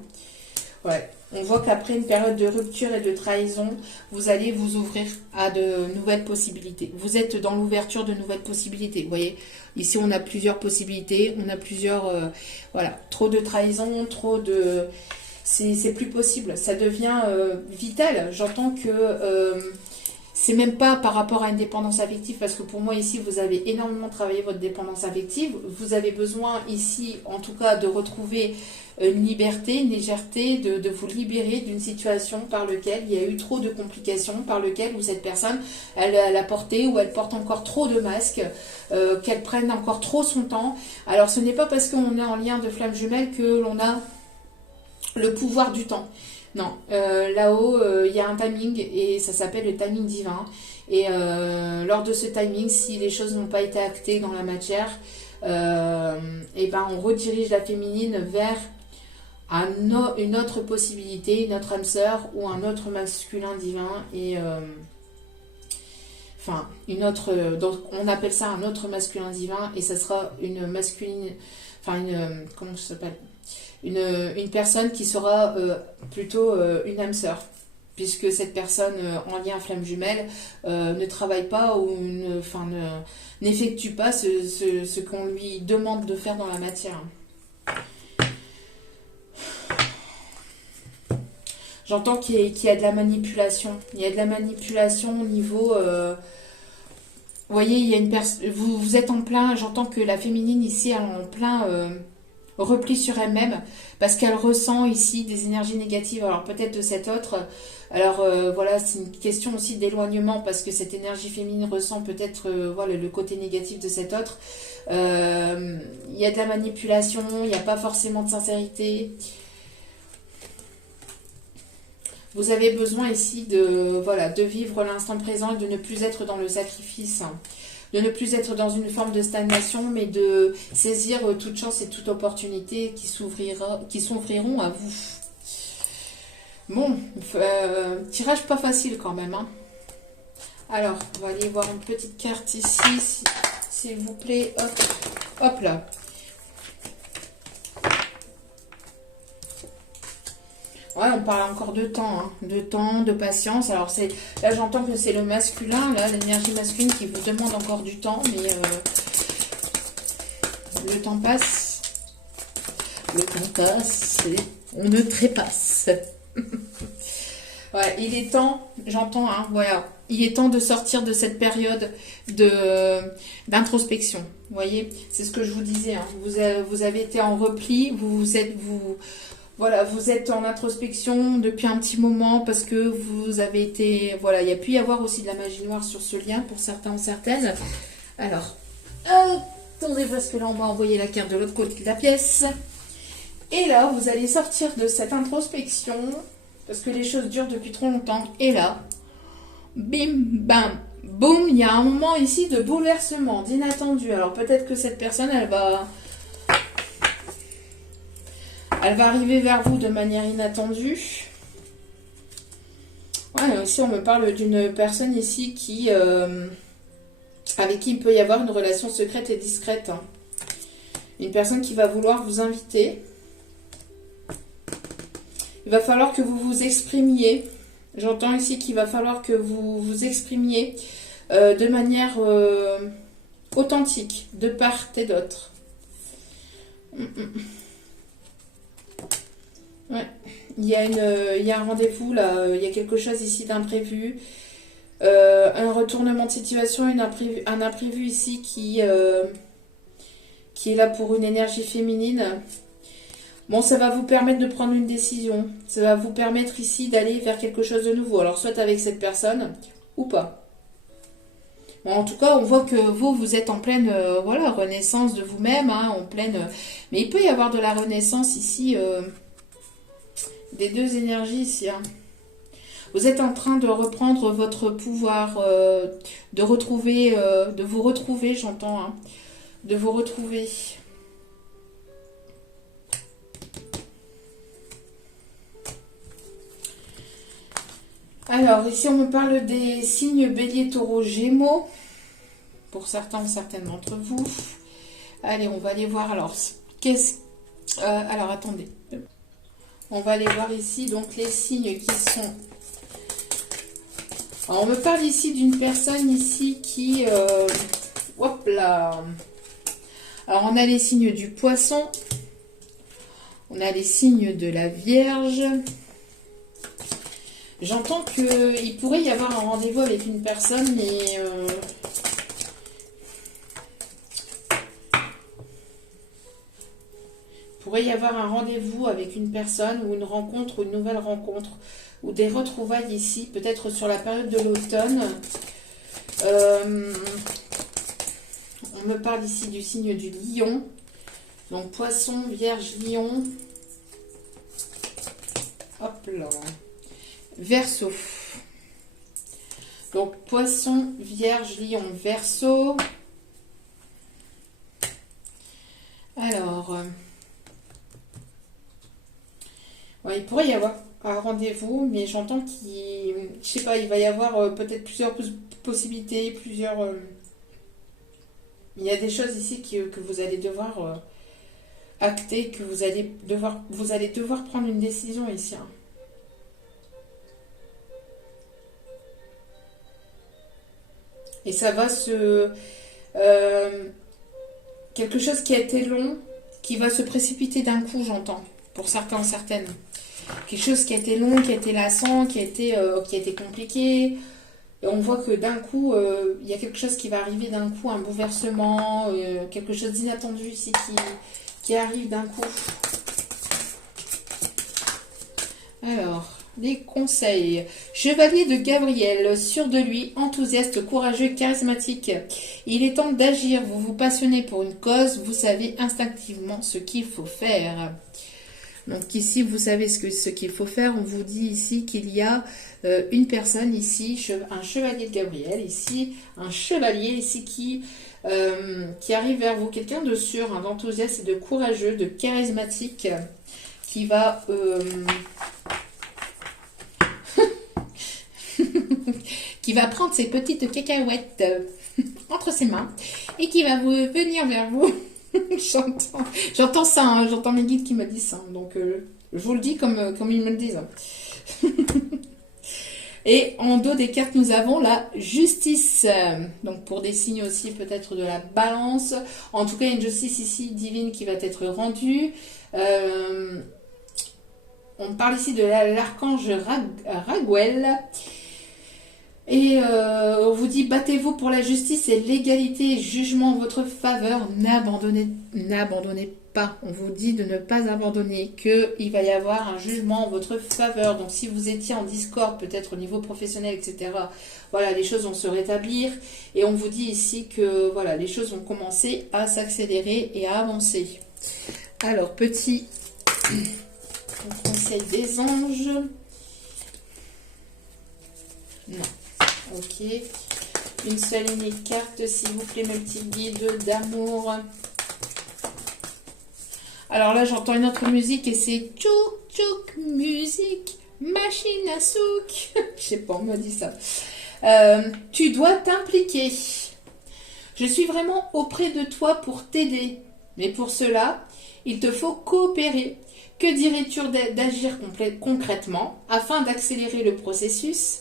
Ouais. On voit qu'après une période de rupture et de trahison, vous allez vous ouvrir à de nouvelles possibilités. Vous êtes dans l'ouverture de nouvelles possibilités. Vous voyez, ici on a plusieurs possibilités, on a plusieurs... voilà, trop de trahison, trop de... C'est plus possible, ça devient vital. J'entends que... c'est même pas par rapport à une dépendance affective, parce que pour moi ici vous avez énormément travaillé votre dépendance affective. Vous avez besoin ici en tout cas de retrouver une liberté, une légèreté, de vous libérer d'une situation par laquelle il y a eu trop de complications, par laquelle où cette personne elle a porté ou elle porte encore trop de masques, qu'elle prenne encore trop son temps. Alors ce n'est pas parce qu'on est en lien de flamme jumelle que l'on a le pouvoir du temps. Non, là-haut, il y a un timing et ça s'appelle le timing divin. Et lors de ce timing, si les choses n'ont pas été actées dans la matière, et ben on redirige la féminine vers une autre possibilité, une autre âme sœur ou un autre masculin divin et enfin une autre, donc on appelle ça un autre masculin divin et ça sera une masculine, enfin une, comment ça s'appelle, une personne qui sera plutôt une âme sœur, puisque cette personne en lien flamme jumelle ne travaille pas ou n'effectue pas ce qu'on lui demande de faire dans la matière. J'entends qu'il y a de la manipulation. Il y a de la manipulation au niveau... vous voyez, il y a une personne... Vous êtes en plein... J'entends que la féminine ici est en plein repli sur elle-même parce qu'elle ressent ici des énergies négatives. Alors peut-être de cet autre... Alors voilà, c'est une question aussi d'éloignement parce que cette énergie féminine ressent peut-être voilà, le côté négatif de cet autre. Il y a de la manipulation, il n'y a pas forcément de sincérité. Vous avez besoin ici de vivre l'instant présent et de ne plus être dans le sacrifice, de ne plus être dans une forme de stagnation, mais de saisir toute chance et toute opportunité qui s'ouvriront à vous. Bon, tirage pas facile quand même. Hein. Alors, on va aller voir une petite carte ici, s'il vous plaît. Hop, hop là. Ouais, on parle encore de temps, hein. De temps, de patience. Alors, là, j'entends que c'est le masculin, là, l'énergie masculine qui vous demande encore du temps, mais le temps passe. Le temps passe et on ne trépasse. Ouais, il est temps, j'entends, hein, voilà. Il est temps de sortir de cette période d'introspection. Vous voyez, c'est ce que je vous disais. Hein. Vous avez été en repli, vous êtes en introspection depuis un petit moment parce que vous avez été... Voilà, il y a pu y avoir aussi de la magie noire sur ce lien pour certains ou certaines. Alors, attendez parce que là, on va envoyer la carte de l'autre côté de la pièce. Et là, vous allez sortir de cette introspection parce que les choses durent depuis trop longtemps. Et là, bim, bam, boum, il y a un moment ici de bouleversement, d'inattendu. Alors peut-être que cette personne, elle va arriver vers vous de manière inattendue. Ouais, aussi on me parle d'une personne ici avec qui il peut y avoir une relation secrète et discrète. Une personne qui va vouloir vous inviter. Il va falloir que vous vous exprimiez. J'entends ici qu'il va falloir que vous vous exprimiez de manière authentique, de part et d'autre. Ouais. Il y a un rendez-vous là, il y a quelque chose ici d'imprévu. Un retournement de situation, un imprévu ici qui est là pour une énergie féminine. Bon, ça va vous permettre de prendre une décision. Ça va vous permettre ici d'aller vers quelque chose de nouveau. Alors, soit avec cette personne ou pas. Bon, en tout cas, on voit que vous êtes en pleine renaissance de vous-même. Hein, en pleine. Mais il peut y avoir de la renaissance ici des deux énergies ici. Hein. Vous êtes en train de reprendre votre pouvoir, de vous retrouver, j'entends. Hein, de vous retrouver. Alors, ici, on me parle des signes bélier, taureau, gémeaux. Pour certains ou certaines d'entre vous. Allez, on va aller voir. Alors, alors, attendez. On va aller voir ici, donc, les signes qui sont... Alors, on me parle ici d'une personne ici qui... hop là. Alors, on a les signes du poisson. On a les signes de la Vierge. J'entends qu'il pourrait y avoir un rendez-vous avec une personne, mais... il pourrait y avoir un rendez-vous avec une personne, ou une rencontre, ou une nouvelle rencontre, ou des retrouvailles ici, peut-être sur la période de l'automne. On me parle ici du signe du lion. Donc, poisson, Vierge, lion. Hop là. Verseau. Donc, poisson, Vierge, lion, Verseau. Alors, pourrait y avoir un rendez-vous, mais j'entends je sais pas, il va y avoir peut-être plusieurs possibilités, il y a des choses ici que vous allez devoir acter, que vous allez devoir prendre une décision ici, hein. Et ça va quelque chose qui a été long, qui va se précipiter d'un coup, j'entends, pour certains, certaines. Quelque chose qui a été long, qui a été lassant, qui a été compliqué. Et on voit que d'un coup, il y a quelque chose qui va arriver d'un coup, un bouleversement, quelque chose d'inattendu ici qui arrive d'un coup. Alors, les conseils. Chevalier de Gabriel, sûr de lui, enthousiaste, courageux, charismatique. Il est temps d'agir, vous vous passionnez pour une cause, vous savez instinctivement ce qu'il faut faire. Donc ici, vous savez ce qu'il faut faire. On vous dit ici qu'il y a une personne ici, un chevalier de Gabriel, ici, un chevalier ici qui arrive vers vous. Quelqu'un de sûr, d'enthousiaste et de courageux, de charismatique, qui va... qui va prendre ses petites cacahuètes entre ses mains et qui va venir vers vous. J'entends ça, hein, j'entends mes guides qui me disent ça. Donc, je vous le dis comme ils me le disent. Et en dos des cartes, nous avons la justice. Donc, pour des signes aussi peut-être de la balance. En tout cas, il y a une justice ici divine qui va être rendue. On parle ici de l'archange Raguel. Et on vous dit, battez-vous pour la justice et l'égalité, jugement en votre faveur, n'abandonnez pas. On vous dit de ne pas abandonner, qu'il va y avoir un jugement en votre faveur. Donc si vous étiez en discorde, peut-être au niveau professionnel, etc., voilà, les choses vont se rétablir. Et on vous dit ici que voilà, les choses vont commencer à s'accélérer et à avancer. Alors, petit conseil des anges. Non. Ok. Une seule unique carte, s'il vous plaît, mes petits guides d'amour. Alors là, j'entends une autre musique et c'est tchouk tchouk musique, machine à souk. Je sais pas, on m'a dit ça. Tu dois t'impliquer. Je suis vraiment auprès de toi pour t'aider. Mais pour cela, il te faut coopérer. Que dirais-tu d'agir concrètement afin d'accélérer le processus ?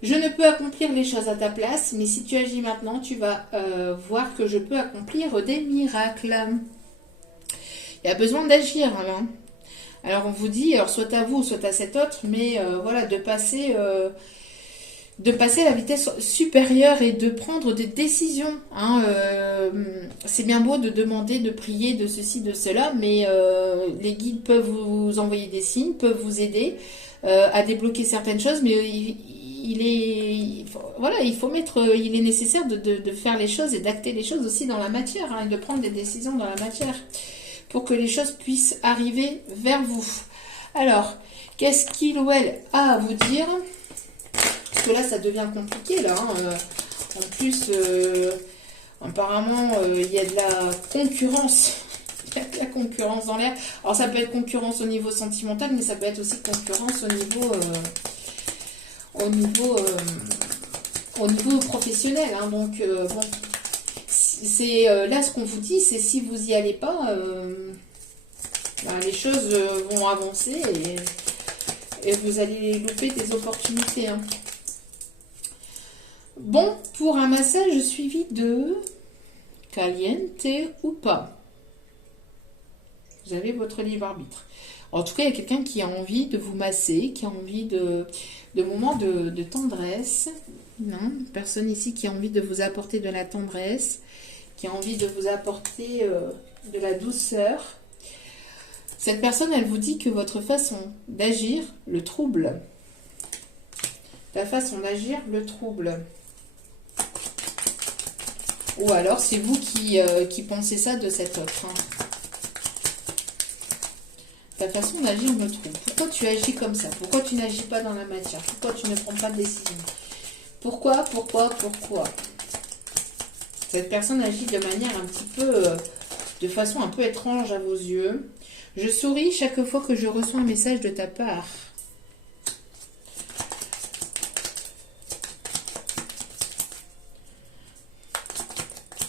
Je ne peux accomplir les choses à ta place, mais si tu agis maintenant, tu vas voir que je peux accomplir des miracles. Il y a besoin d'agir. Hein. Alors on vous dit, alors soit à vous, soit à cet autre, mais voilà, de passer à la vitesse supérieure et de prendre des décisions. Hein. C'est bien beau de demander, de prier, de ceci, de cela, mais les guides peuvent vous envoyer des signes, peuvent vous aider à débloquer certaines choses, mais il est nécessaire de faire les choses et d'acter les choses aussi dans la matière, hein, et de prendre des décisions dans la matière pour que les choses puissent arriver vers vous. Alors, qu'est-ce qu'il ou elle a à vous dire ? Parce que là, ça devient compliqué, là. Hein. En plus, apparemment, il y a de la concurrence. Il y a de la concurrence dans l'air. Alors, ça peut être concurrence au niveau sentimental, mais ça peut être aussi concurrence au niveau professionnel. Hein. Donc, bon, c'est là, ce qu'on vous dit, c'est si vous n'y allez pas, les choses vont avancer et vous allez louper des opportunités. Hein. Bon, pour un massage suivi de caliente ou pas. Vous avez votre libre arbitre. En tout cas, il y a quelqu'un qui a envie de vous masser, qui a envie de moments de tendresse. Non, personne ici qui a envie de vous apporter de la tendresse, qui a envie de vous apporter de la douceur. Cette personne, elle vous dit que votre façon d'agir le trouble. La façon d'agir le trouble. Ou alors, c'est vous qui pensez ça de cet autre. Hein. Ta façon d'agir me trouble. Pourquoi tu agis comme ça? Pourquoi tu n'agis pas dans la matière? Pourquoi tu ne prends pas de décision? Pourquoi? Cette personne agit de manière de façon un peu étrange à vos yeux. Je souris chaque fois que je reçois un message de ta part.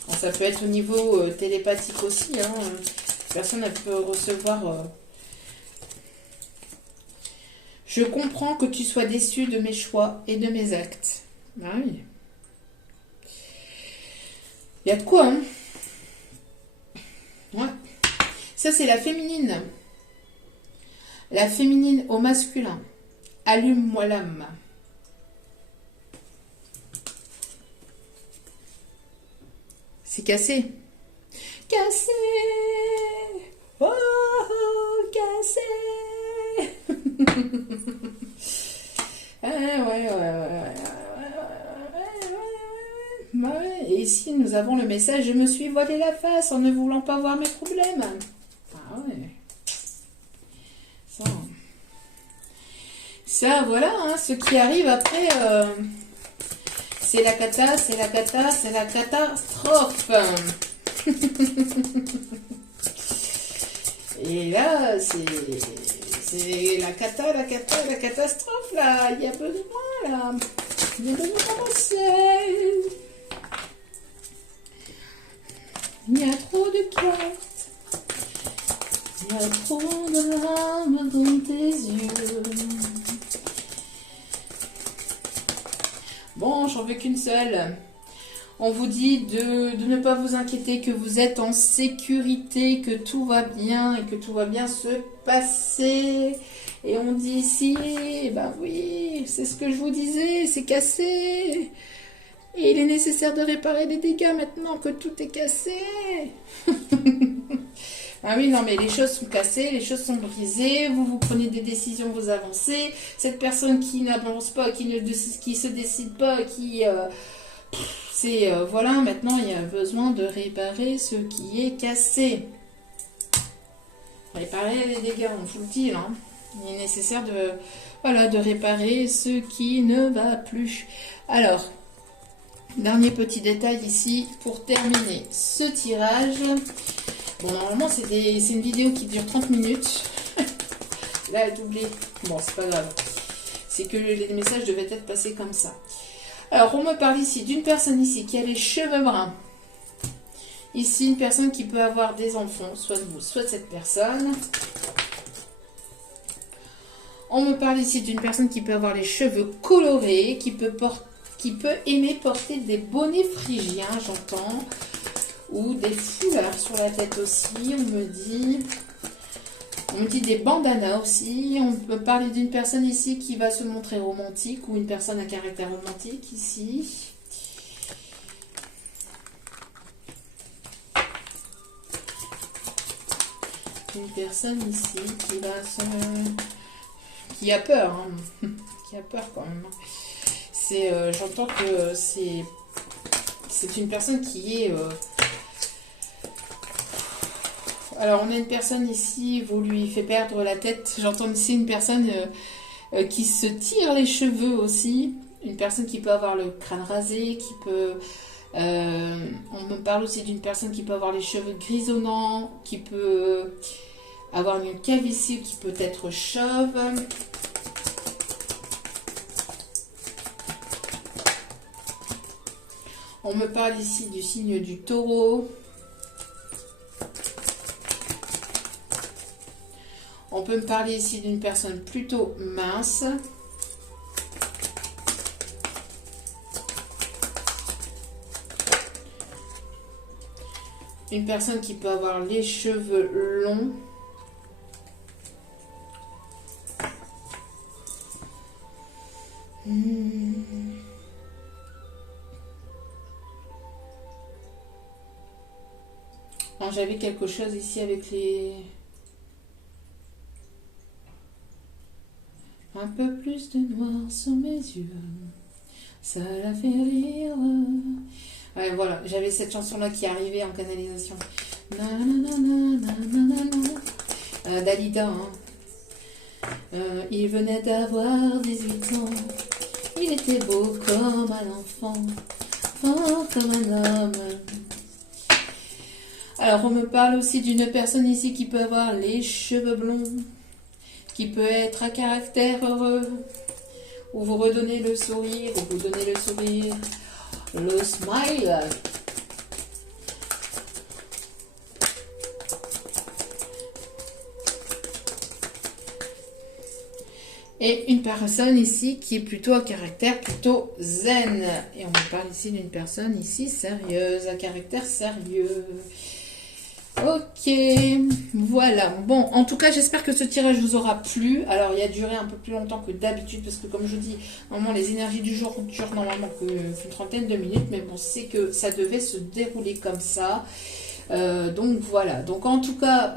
Bon, ça peut être au niveau télépathique aussi. Hein. Personne ne peut recevoir... Je comprends que tu sois déçu de mes choix et de mes actes. Ah oui. Il y a de quoi, hein. Ouais. Ça, c'est la féminine. La féminine au masculin. Allume-moi l'âme. C'est cassé. Cassé. Oh, cassé. Ouais. Et ici, nous avons le message « Je me suis voilé la face en ne voulant pas voir mes problèmes. » Ah ouais. Ça voilà, hein, ce qui arrive après, c'est la cata, c'est la cata, c'est la catastrophe. Et là, c'est la cata, la catastrophe, là. Il y a besoin, là. Il y a besoin de commencer. Il y a trop de cartes. Il y a trop de larmes dans tes yeux. Bon, j'en veux qu'une seule. On vous dit de ne pas vous inquiéter, que vous êtes en sécurité, que tout va bien et que tout va bien se passer. Et on dit ici, ben oui, c'est ce que je vous disais, c'est cassé. Et il est nécessaire de réparer les dégâts maintenant que tout est cassé. Ah oui, non, mais les choses sont cassées, les choses sont brisées, vous prenez des décisions, vous avancez. Cette personne qui n'avance pas, qui se décide pas, qui... voilà, maintenant il y a besoin de réparer ce qui est cassé. Réparer les dégâts, on vous le dit là. Il est nécessaire de réparer ce qui ne va plus. Alors, dernier petit détail ici pour terminer ce tirage. Bon, normalement c'est une vidéo qui dure 30 minutes. Là, elle est doublée. Bon, c'est pas grave. C'est que les messages devaient être passés comme ça. Alors, on me parle ici d'une personne ici qui a les cheveux bruns. Ici, une personne qui peut avoir des enfants, soit de vous, soit de cette personne. On me parle ici d'une personne qui peut avoir les cheveux colorés, qui peut aimer porter des bonnets phrygiens, j'entends, ou des foulards sur la tête aussi, on me dit des bandanas aussi. On peut parler d'une personne ici qui va se montrer romantique ou une personne à caractère romantique ici. Une personne ici qui a peur, hein. Qui a peur quand même. J'entends que c'est une personne qui est... Alors, on a une personne ici, vous lui faites perdre la tête. J'entends ici une personne qui se tire les cheveux aussi. Une personne qui peut avoir le crâne rasé, qui peut... on me parle aussi d'une personne qui peut avoir les cheveux grisonnants, qui peut avoir une calvitie, qui peut être chauve. On me parle ici du signe du taureau. On peut me parler ici d'une personne plutôt mince. Une personne qui peut avoir les cheveux longs. J'avais quelque chose ici avec les... Un peu plus de noir sur mes yeux, ça la fait rire. Ouais, voilà, j'avais cette chanson-là qui arrivait en canalisation. Dalida, hein. Il venait d'avoir 18 ans. Il était beau comme un enfant, fort comme un homme. Alors, on me parle aussi d'une personne ici qui peut avoir les cheveux blonds, qui peut être à caractère heureux, ou vous redonnez le sourire, ou vous donnez le sourire, le smile. Et une personne ici qui est plutôt à caractère plutôt zen. Et on me parle ici d'une personne ici sérieuse, à caractère sérieux. Ok, voilà. Bon, en tout cas, j'espère que ce tirage vous aura plu. Alors, il a duré un peu plus longtemps que d'habitude parce que, comme je dis, normalement, les énergies du jour durent normalement qu'une trentaine de minutes. Mais bon, c'est que ça devait se dérouler comme ça. Donc, voilà. Donc, en tout cas...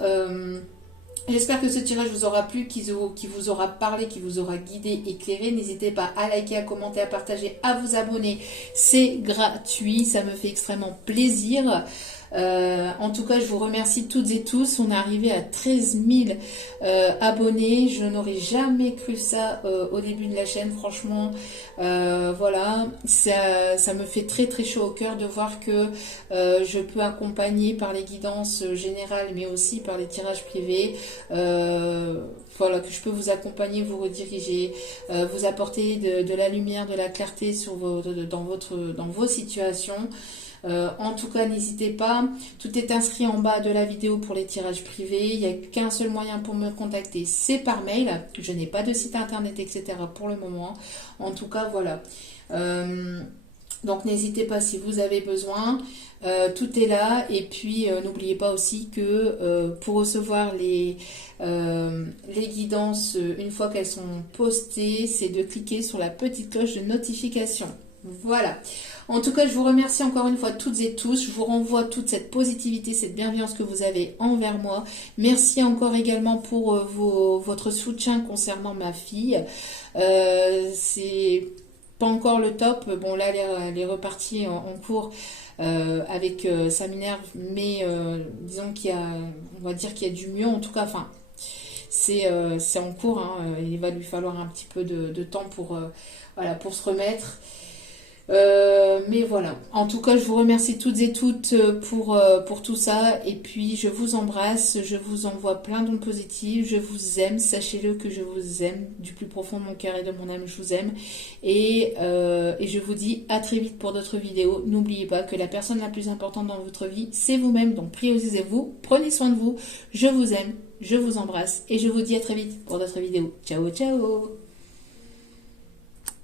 j'espère que ce tirage vous aura plu, qui vous aura parlé, qui vous aura guidé, éclairé. N'hésitez pas à liker, à commenter, à partager, à vous abonner. C'est gratuit, ça me fait extrêmement plaisir. En tout cas, je vous remercie toutes et tous. On est arrivé à 13 000 abonnés. Je n'aurais jamais cru ça au début de la chaîne. Franchement, voilà, ça me fait très très chaud au cœur de voir que je peux accompagner par les guidances générales, mais aussi par les tirages privés. Voilà, que je peux vous accompagner, vous rediriger, vous apporter de la lumière, de la clarté dans vos situations. En tout cas, n'hésitez pas. Tout est inscrit en bas de la vidéo pour les tirages privés. Il n'y a qu'un seul moyen pour me contacter, c'est par mail. Je n'ai pas de site internet, etc. pour le moment. En tout cas, voilà. Donc, n'hésitez pas si vous avez besoin. Tout est là. Et puis, n'oubliez pas aussi que pour recevoir les guidances, une fois qu'elles sont postées, c'est de cliquer sur la petite cloche de notification. Voilà. En tout cas, je vous remercie encore une fois toutes et tous. Je vous renvoie toute cette positivité, cette bienveillance que vous avez envers moi. Merci encore également pour votre soutien concernant ma fille. C'est pas encore le top. Bon, là, elle est repartie en cours avec ça m'énerve, mais disons on va dire qu'il y a du mieux. En tout cas, enfin, c'est en cours. Hein. Il va lui falloir un petit peu de temps voilà, pour se remettre. Mais voilà, en tout cas je vous remercie toutes et toutes pour tout ça, et puis je vous embrasse, je vous envoie plein d'ondes positives, je vous aime, sachez-le que je vous aime du plus profond de mon cœur et de mon âme, je vous aime, et je vous dis à très vite pour d'autres vidéos. N'oubliez pas que la personne la plus importante dans votre vie c'est vous-même, donc priorisez-vous, prenez soin de vous, je vous aime, je vous embrasse et je vous dis à très vite pour d'autres vidéos. Ciao ciao.